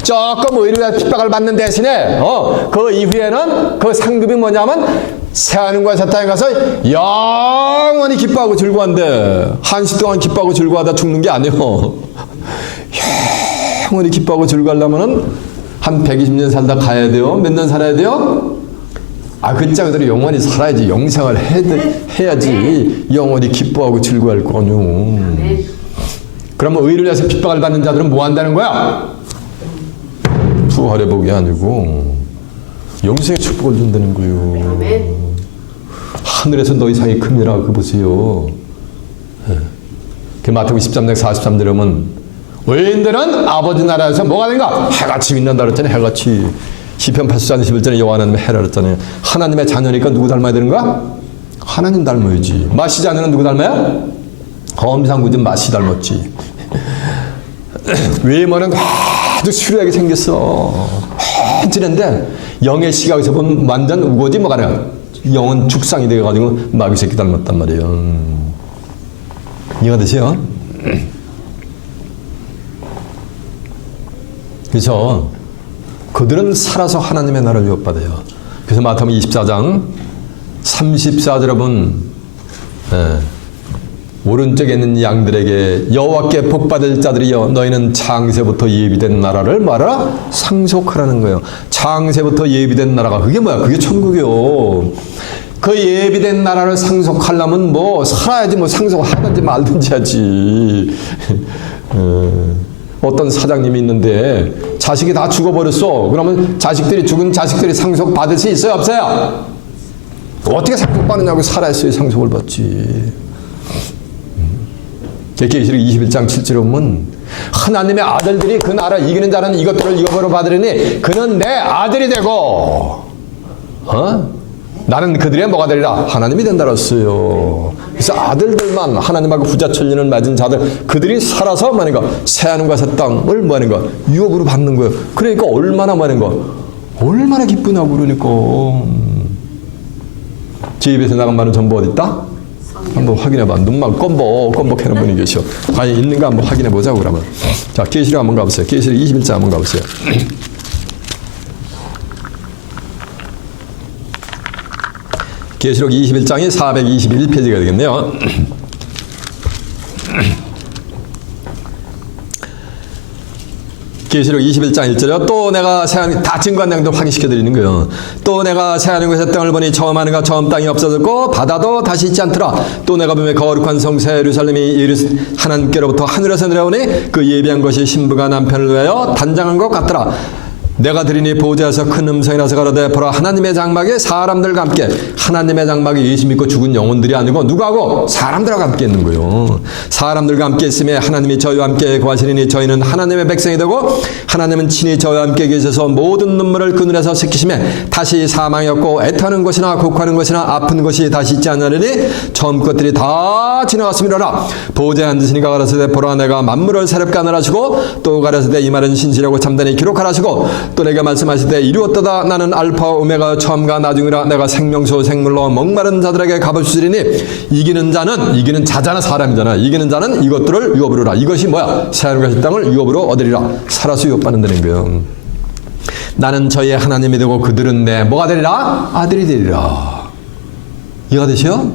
조금 의료의 핍박을 받는 대신에 그 이후에는 그 상급이 뭐냐면 새하늘과 새 땅에 가서 영원히 기뻐하고 즐거워한대. 한시 동안 기뻐하고 즐거워하다 죽는 게 아니에요. 영원히 기뻐하고 즐거워하려면은 한 120년 살다 가야 돼요? 몇 년 살아야 돼요? 그 짝들이 영원히 살아야지. 영생을 해야지. 영원히 기뻐하고 즐거워할 거뇨. 그러면 의를 위해서 핍박을 받는 자들은 뭐 한다는 거야? 부활의 복이 아니고 영생의 축복을 준다는 거예요. 하늘에서 너희 상이 큽니다. 그거 보세요. 그 마태복음 13장 43절에 보면 의인들은 아버지 나라에서 뭐가 된가? 해같이 빛난다 그랬잖아요. 해같이. 시편 84장 11절에 여호와 하나님의 해라 그랬잖아요. 하나님의 자녀니까 누구 닮아야 되는 거야? 하나님 닮아야지. 마시 자녀는 누구 닮아요? 검상구진 마시 닮았지. 외모는 아주 수려하게 생겼어. 헨질한데 영의 시각에서 보면 완전 우거지 뭐가 아니야. 영은 죽상이 되어가지고 마귀 새끼 닮았단 말이에요. 이해가 되세요? 그래서 그들은 살아서 하나님의 나라를 유업받아요. 그래서 마태복음 24장 34절에 보면 오른쪽에 있는 양들에게 여호와께 복받을 자들이여 너희는 창세부터 예비된 나라를 말하라 상속하라는 거예요. 창세부터 예비된 나라가 그게 뭐야? 그게 천국이요. 그 예비된 나라를 상속하려면 뭐 살아야지 뭐 상속하든지 말든지 하지. 어떤 사장님이 있는데 자식이 다 죽어버렸어. 그러면 죽은 자식들이 상속 받을 수 있어요? 없어요? 어떻게 상속 받느냐고 살아있어야 상속을 받지. 계시록 21장 7절에 보면 하나님의 아들들이 그 나라 이기는 자는 이것들을 유업으로 받으려니 그는 내 아들이 되고 나는 그들의 뭐가 되리라? 하나님이 된다고 했어요. 그래서 아들들만 하나님하고 부자천리를 맺은 자들 그들이 살아서 뭐하는가? 새하늘과 새 땅을 뭐하는가? 유업으로 받는 거예요. 그러니까 얼마나 뭐하는가? 얼마나 기쁘냐고 그러니까. 제 입에서 나간 말은 전부 어디 있다? 한번 확인해봐. 눈만 껌벅해는 분이 계셔. 과연 있는가 한번 확인해보자고 그러면. 자, 계시록 한번 가보세요. 계시록 21장 한번 가보세요. 계시록 21장이 421페이지가 되겠네요. 계시록 21장 1절에 또 내가 새하늘 다 증거한 내용들 확인시켜 드리는 거예요. 또 내가 새하늘과 새 땅을 보니 처음 하늘과 처음 땅이 없어졌고 바다도 다시 있지 않더라. 또 내가 보며 거룩한 성 새 예루살렘이 하나님께로부터 하늘에서 내려오니 그 예비한 것이 신부가 남편을 위하여 단장한 것 같더라. 내가 들으니 보좌에서 큰 음성이 나서 가로되 보라 하나님의 장막에 사람들과 함께. 하나님의 장막에 예수 믿고 죽은 영혼들이 아니고 누구하고? 사람들과 함께 있는 거예요. 사람들과 함께 있음에 하나님이 저희와 함께 거하시리니 저희는 하나님의 백성이 되고 하나님은 친히 저희와 함께 계셔서 모든 눈물을 그 눈에서 씻기심에 다시 사망이 없고 애타는 것이나 곡하는 것이나 아픈 것이 다시 있지 않으리니 처음 것들이 다 지나갔음이로라. 보좌에 앉으시니가 가라사대 보라 내가 만물을 새롭게 하느라 하시고 또 가라사대 이 말은 신실하고 참되니 기록하라 하시고 또 내가 말씀하시되 이루었도다. 나는 알파와 오메가 처음과 나중이라. 내가 생명수 생물로 목마른 자들에게 값을 주리니 이기는 자잖아. 사람이잖아. 이기는 자는 이것들을 유업으로라. 이것이 뭐야? 새하늘과 새 땅을 유업으로 얻으리라. 살아서 유업받는다는 거예요. 나는 저희의 하나님이 되고 그들은 내 뭐가 되리라? 아들이 되리라. 이해가 되시요?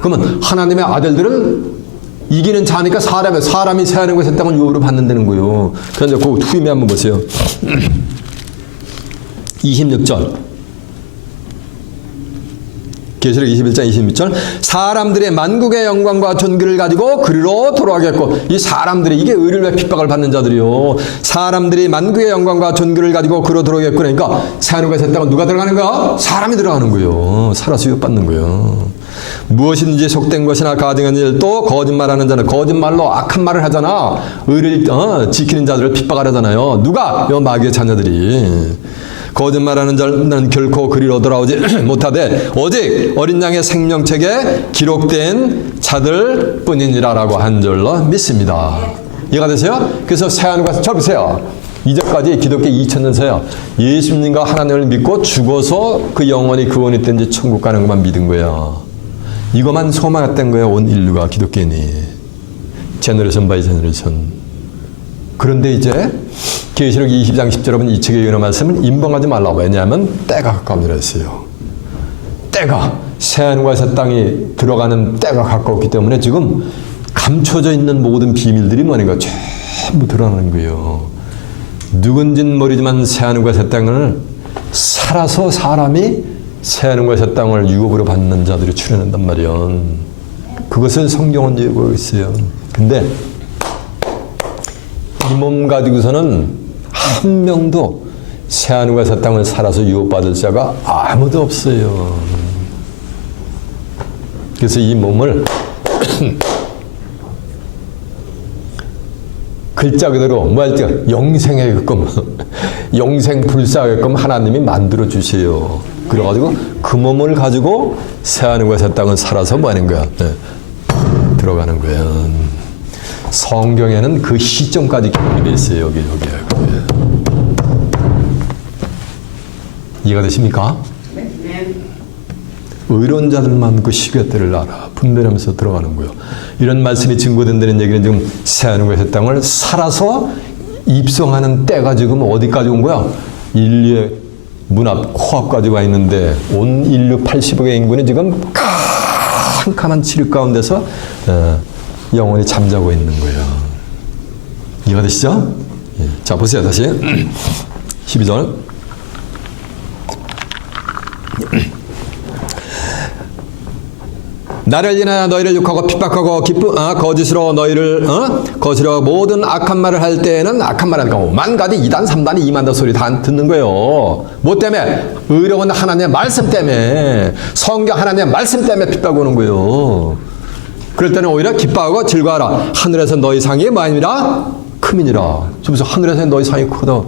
그러면 하나님의 아들들은 이기는 자니까 사람이 새하늘과 새 땅을 유업으로 받는다는 거예요. 그런데 그 후임에 한번 보세요. 26절. 계시록 21장 26절. 사람들의 만국의 영광과 존귀를 가지고 그리로 돌아가겠고. 이 사람들이 이게 의를 왜 핍박을 받는 자들이요. 사람들이 만국의 영광과 존귀를 가지고 그리로 돌아가겠고. 그러니까 새하늘과 새 땅은 누가 들어가는 거야? 사람이 들어가는 거예요. 살아서 유업받는 거예요. 무엇이든지 속된 것이나 가증한 일 또 거짓말하는 자는 거짓말로 악한 말을 하잖아. 의를 지키는 자들을 핍박하려잖아요. 누가? 요 마귀의 자녀들이. 거짓말하는 자는 결코 그리로 돌아오지 못하되 오직 어린 양의 생명책에 기록된 자들 뿐이니라라고 한 줄로 믿습니다. 이해가 되세요? 그래서 새하늘과 저 보세요. 이제까지 기독교 2000년 새요. 예수님과 하나님을 믿고 죽어서 그 영혼이 구원이 된지 천국 가는 것만 믿은 거예요. 이것만 소망했던 거예요. 온 인류가 기독교인이. 제너레이션 바이 제너레이션. 그런데 이제 계시록 20장 10절에 이 책에 이런 말씀을 임봉하지 말라고. 왜냐하면 때가 가까움이라 했어요. 때가 새하늘과 새 땅이 들어가는 때가 가까웠기 때문에 지금 감춰져 있는 모든 비밀들이 뭐니까 전부 드러나는 거예요. 누군진 모르지만 새하늘과 새 땅을 살아서 사람이 새하늘과 새 땅을 유업으로 받는 자들이 출현한단 말이야. 그것을 성경은 예고하고 있어요. 근데 이 몸 가지고서는 한 명도 새하늘과 새 땅을 살아서 유업받을 자가 아무도 없어요. 그래서 이 몸을 글자 그대로 뭐 할 때 영생하게끔 영생 불사하게끔 하나님이 만들어 주세요. 그래가지고 그 몸을 가지고 새하늘과 새 땅을 살아서 뭐 하는 거야? 네. 들어가는 거야. 성경에는 그 시점까지 기록이 되어 있어요. 여기. 이해가 되십니까? 네. 의로운 자들만 그 시계 때를 알아. 분별하면서 들어가는 거예요. 이런 말씀이 증거된다는 얘기는 지금 새하늘과 새 땅을 살아서 입성하는 때가 지금 어디까지 온 거야? 인류의 문 앞, 코앞까지 와 있는데 온 인류 80억의 인구는 지금 캄캄한 칠흑 가운데서 영원히 잠자고 있는 거예요. 이해가 되시죠? 예. 자, 보세요. 다시 12절. 나를 인하여 너희를 욕하고 핍박하고 거짓으로 너희를 거짓으로 모든 악한 말을 할 때에는 악한 말을 하니까 만 가지 2단 3단이 2만 더 소리 다 듣는 거예요. 뭐 때문에? 의로운 하나님의 말씀 때문에, 성경 하나님의 말씀 때문에 핍박 오는 거예요. 그럴 때는 오히려 기뻐하고 즐거워하라. 하늘에서 너희 상이 뭐아니라 크민이라. 그래서 하늘에서 너희 상이 크다.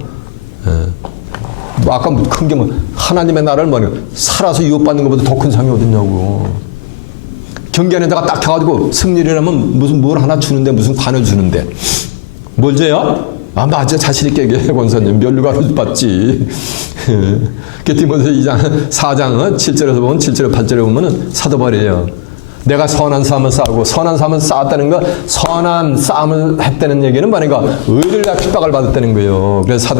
예. 뭐 아까 큰 게 뭐 하나님의 나라를 뭐냐 살아서 유업받는 것보다 더 큰 상이 어딨냐고. 경계하는 데가 딱 가가지고 승리라면 무슨 뭘 하나 주는데 무슨 관을 주는데 뭘 줘요? 아 맞아 자신있게 얘기해 권사님 면류관을 받지. 디모데 2장 4장 7절에서 보면 7절 8절에 보면은 사도 바울이에요. 내가 선한 삶을 쌓고 선한 삶을 쌓았다는 거 선한 싸움을 했다는 얘기는 뭐니까 의를 다 핍박을 받았다는 거예요. 그래서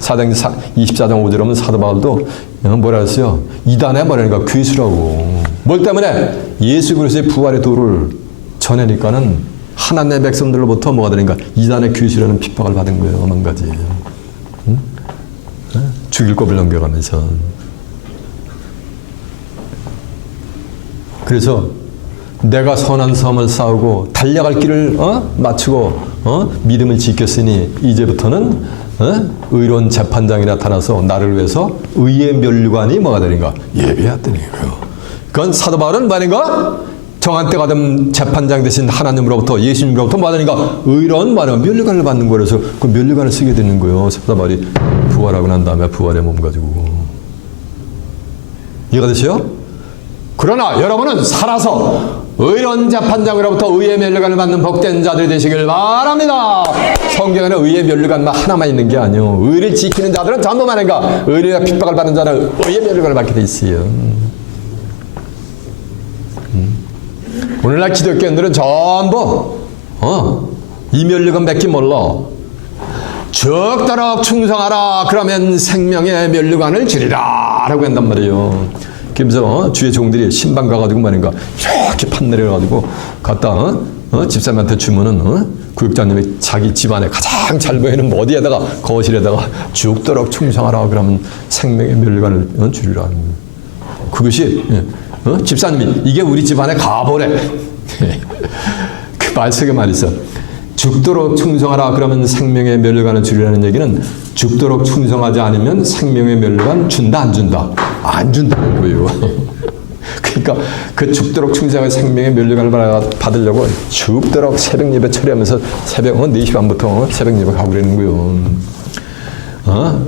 사도행전 24장 5절에 보면 사도 바울도 뭐라 했어요? 이단에 뭐라니까 괴수라고. 뭘 때문에? 예수 그리스도의 부활의 도를 전하니까는 하나님의 백성들로부터 뭐가 되니까 이단의 괴수라는 핍박을 받은 거예요. 만 가지. 응? 죽일 겁을 넘겨가면서. 그래서 내가 선한 삶을 싸우고 달려갈 길을 마치고 믿음을 지켰으니 이제부터는 의로운 재판장이 나타나서 나를 위해서 의의 면류관이 뭐가 되는가? 예배했다는 거예요. 그건 사도 바울은 뭐하는가? 정한 때가 된 재판장 대신 하나님으로부터 예수님으로부터 뭐하는가? 의로운 면류관을 받는 거라서 그 면류관을 쓰게 되는 거예요. 사도 바울이 부활하고 난 다음에 부활의 몸 가지고. 이해가 되세요? 그러나 여러분은 살아서 의로운 재판장으로부터 의의 면류관을 받는 복된 자들이 되시길 바랍니다. 성경에는 의의 면류관만 하나만 있는 게 아니에요. 의를 지키는 자들은 전부 많은가? 의리와 핍박을 받는 자는 의의 면류관을 받게 돼 있어요. 오늘날 기독교인들은 전부 이 면류관 맺기 몰라. 죽도록 충성하라. 그러면 생명의 면류관을 주리라 라고 한단 말이에요. 그래서 주의 종들이 신방 가가지고 말인가 이렇게 판 내려가지고 갖다 집사님한테 주면은 구역장님이 자기 집안에 가장 잘 보이는 어디에다가 거실에다가 죽도록 충성하라 그러면 생명의 면류관을 주리라. 그것이 집사님이 이게 우리 집안에 가보래. 그 말 속에 말이 있어. 죽도록 충성하라 그러면 생명의 면류관을 주리라는 얘기는 죽도록 충성하지 않으면 생명의 면류관 준다 안 준다? 안 준다는 거예요. 그 그러니까 그 죽도록 충성의 생명의 면류관을 받으려고 죽도록 새벽 예배 처리하면서 새벽 4시 반부터 새벽 예배 가고 그러는 거예요.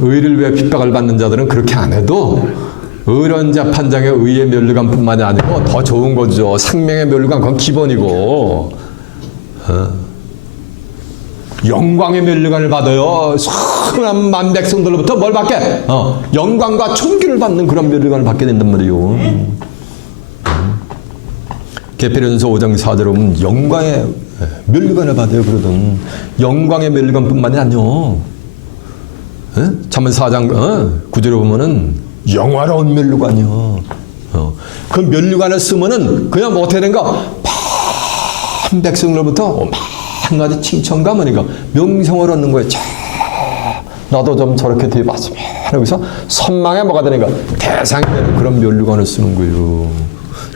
의를 위해 핍박을 받는 자들은 그렇게 안 해도 의로운 재판장의 의의 면류관뿐만이 아니고 더 좋은 거죠. 생명의 면류관 그건 기본이고 영광의 면류관을 받아요. 선한 만 백성들로부터 뭘 받게? 영광과 존귀를 받는 그런 면류관을 받게 된단 말이에요. 계피려전서 5장 4절에 보면 영광의 면류관을 받아요. 그러던 영광의 면류관뿐만이 아니요. 잠언 4장 9절에 보면은 영화로운 면류관이요. 그 면류관을 쓰면은 그냥 뭐 어떻게 된가? 만 백성들로부터 한 가지 칭찬과 뭐니까 명성을 얻는 거예요. 자, 나도 좀 저렇게 뒤에 봤으면 여기서 선망에 뭐가 되는가? 대상이 되는 그런 면류관을 쓰는 거예요.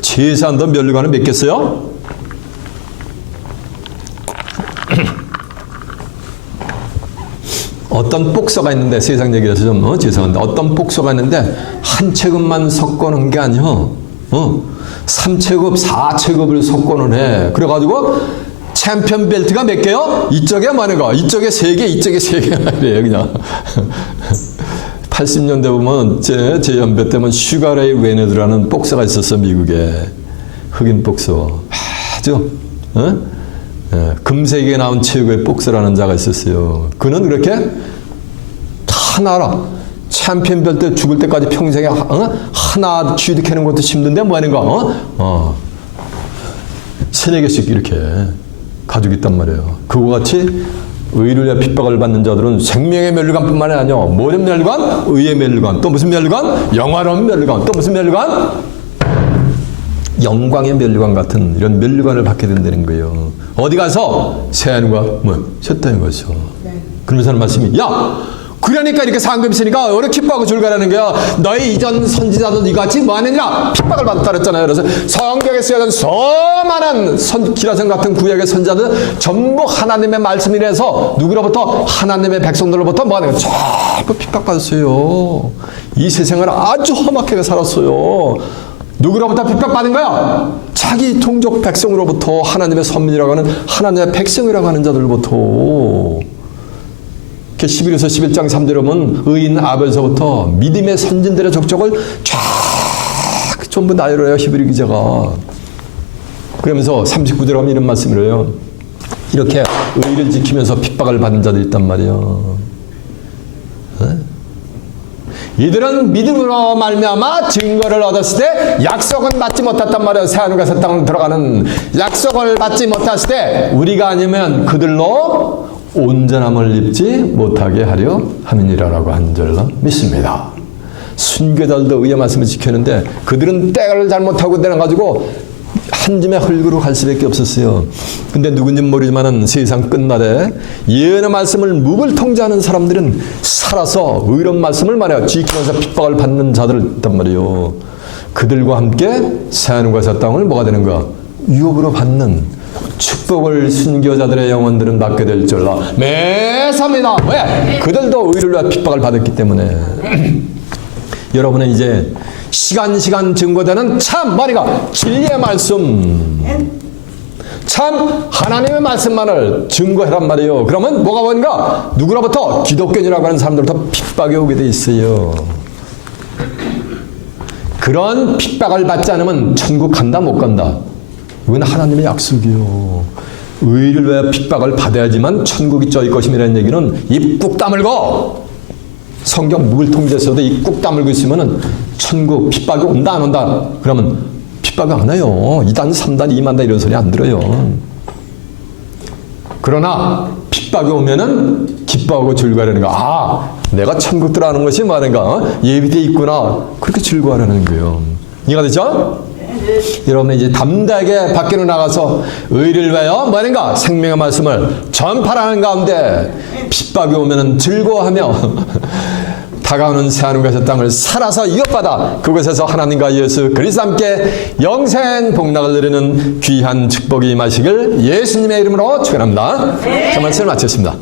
제사한도 면류관을 몇 개 써요? 어떤 복서가 있는데 세상 얘기라서 좀 죄송한데 어떤 복서가 있는데 한 체급만 섞어놓은 게 아니요. 3체급, 4체급을 섞어놓은 해. 그래가지고 챔피언 벨트가 몇 개요? 이쪽에 많은가? 이쪽에 3개, 이쪽에 3개 말이에요, 그냥. 80년대 보면 제 연배 때면 슈가레이 웨네드라는 복서가 있었어, 미국에. 흑인 복서. 아주, 금세기에 나온 최고의 복서라는 자가 있었어요. 그는 그렇게 하나라. 챔피언 벨트 죽을 때까지 평생에 하나 취득하는 것도 힘든데 뭐 하는가? 3-4개씩 이렇게 가지고 있단 말이에요. 그와 같이 의를 위해 핍박을 받는 자들은 생명의 면류관뿐만이 아니라 모든 면류관? 의의 면류관. 또 무슨 면류관? 영화로운 면류관. 또 무슨 면류관? 영광의 면류관 같은 이런 면류관을 받게 된다는 거예요. 어디 가서? 새하늘과 새 땅에 가서. 그러면서 하는 말씀이 그러니까 이렇게 상금 있으니까 이렇게 기뻐하고 줄가라는 거야. 너희 이전 선지자도 이같이 뭐하느냐? 핍박을 받았다 그랬잖아요. 그래서 성경에 쓰여진 수많은 기라성 같은 구약의 선지자들 전부 하나님의 말씀이라서 누구로부터? 하나님의 백성들로부터 뭐하는 거야? 전부 핍박받았어요. 이 세상을 아주 험악하게 살았어요. 누구로부터 핍박받은 거야? 자기 종족 백성으로부터 하나님의 선민이라고 하는 하나님의 백성이라고 하는 자들로부터. 11에서 11장 3절에 보면 의인 아벨서부터 믿음의 선진들의 족적을 쫙 전부 나열해요. 히브리 기자가. 그러면서 39절에 보면 이런 말씀을 해요. 이렇게 의를 지키면서 핍박을 받는 자들이 있단 말이에요. 이들은 믿음으로 말미암아 증거를 얻었을 때 약속은 받지 못했단 말이에요. 새하늘과 새 땅으로 들어가는 약속을 받지 못했을 때 우리가 아니면 그들로 온전함을 입지 못하게 하려 함이니라라고 한 줄로 믿습니다. 순교자들도 의의 말씀을 지켰는데 그들은 때를 잘못하고 내려가지고 한 줌의 흙으로 갈 수밖에 없었어요. 근데 누군지 모르지만은 세상 끝날에 예언의 말씀을 묵을 통제하는 사람들은 살아서 의로운 말씀을 말해요. 지키면서 핍박을 받는 자들 있단 말이에요. 그들과 함께 새하늘과 새 땅을 뭐가 되는가? 유업으로 받는 축복을 순교자들의 영혼들은 받게 될 줄로 매사입니다. 왜? 그들도 의를 위해 핍박을 받았기 때문에. 여러분은 이제 시간 증거되는 참 머리가 진리의 말씀, 참 하나님의 말씀만을 증거해란 말이에요. 그러면 뭐가 오는가? 누구로부터? 기독교인이라고 하는 사람들부터 핍박이 오게 돼 있어요. 그런 핍박을 받지 않으면 천국 간다 못 간다? 이건 하나님의 약속이요. 의를 위해 핍박을 받아야지만 천국이 쩔 것임이라는 얘기는 입 꾹 다물고 성경 묵을 통제에서도 입 꾹 다물고 있으면은 천국 핍박이 온다 안 온다? 그러면 핍박이 안 와요. 2단, 3단, 2만단 이런 소리 안 들어요. 그러나 핍박이 오면은 기뻐하고 즐거워하는 거야. 내가 천국 들어가는 것이 뭐하는가? 예비되어 있구나. 그렇게 즐거워하는 거예요. 이해가 되죠? 여러분 이제 담대하게 밖으로 나가서 의를 위하여 뭐하는가? 생명의 말씀을 전파하는 가운데 핍박이 오면은 즐거워하며 다가오는 새하늘과 새 땅을 살아서 이것받아 그곳에서 하나님과 예수 그리스도 함께 영생 복락을 누리는 귀한 축복이 임하시길 예수님의 이름으로 축원합니다. 자, 말씀을 마치겠습니다.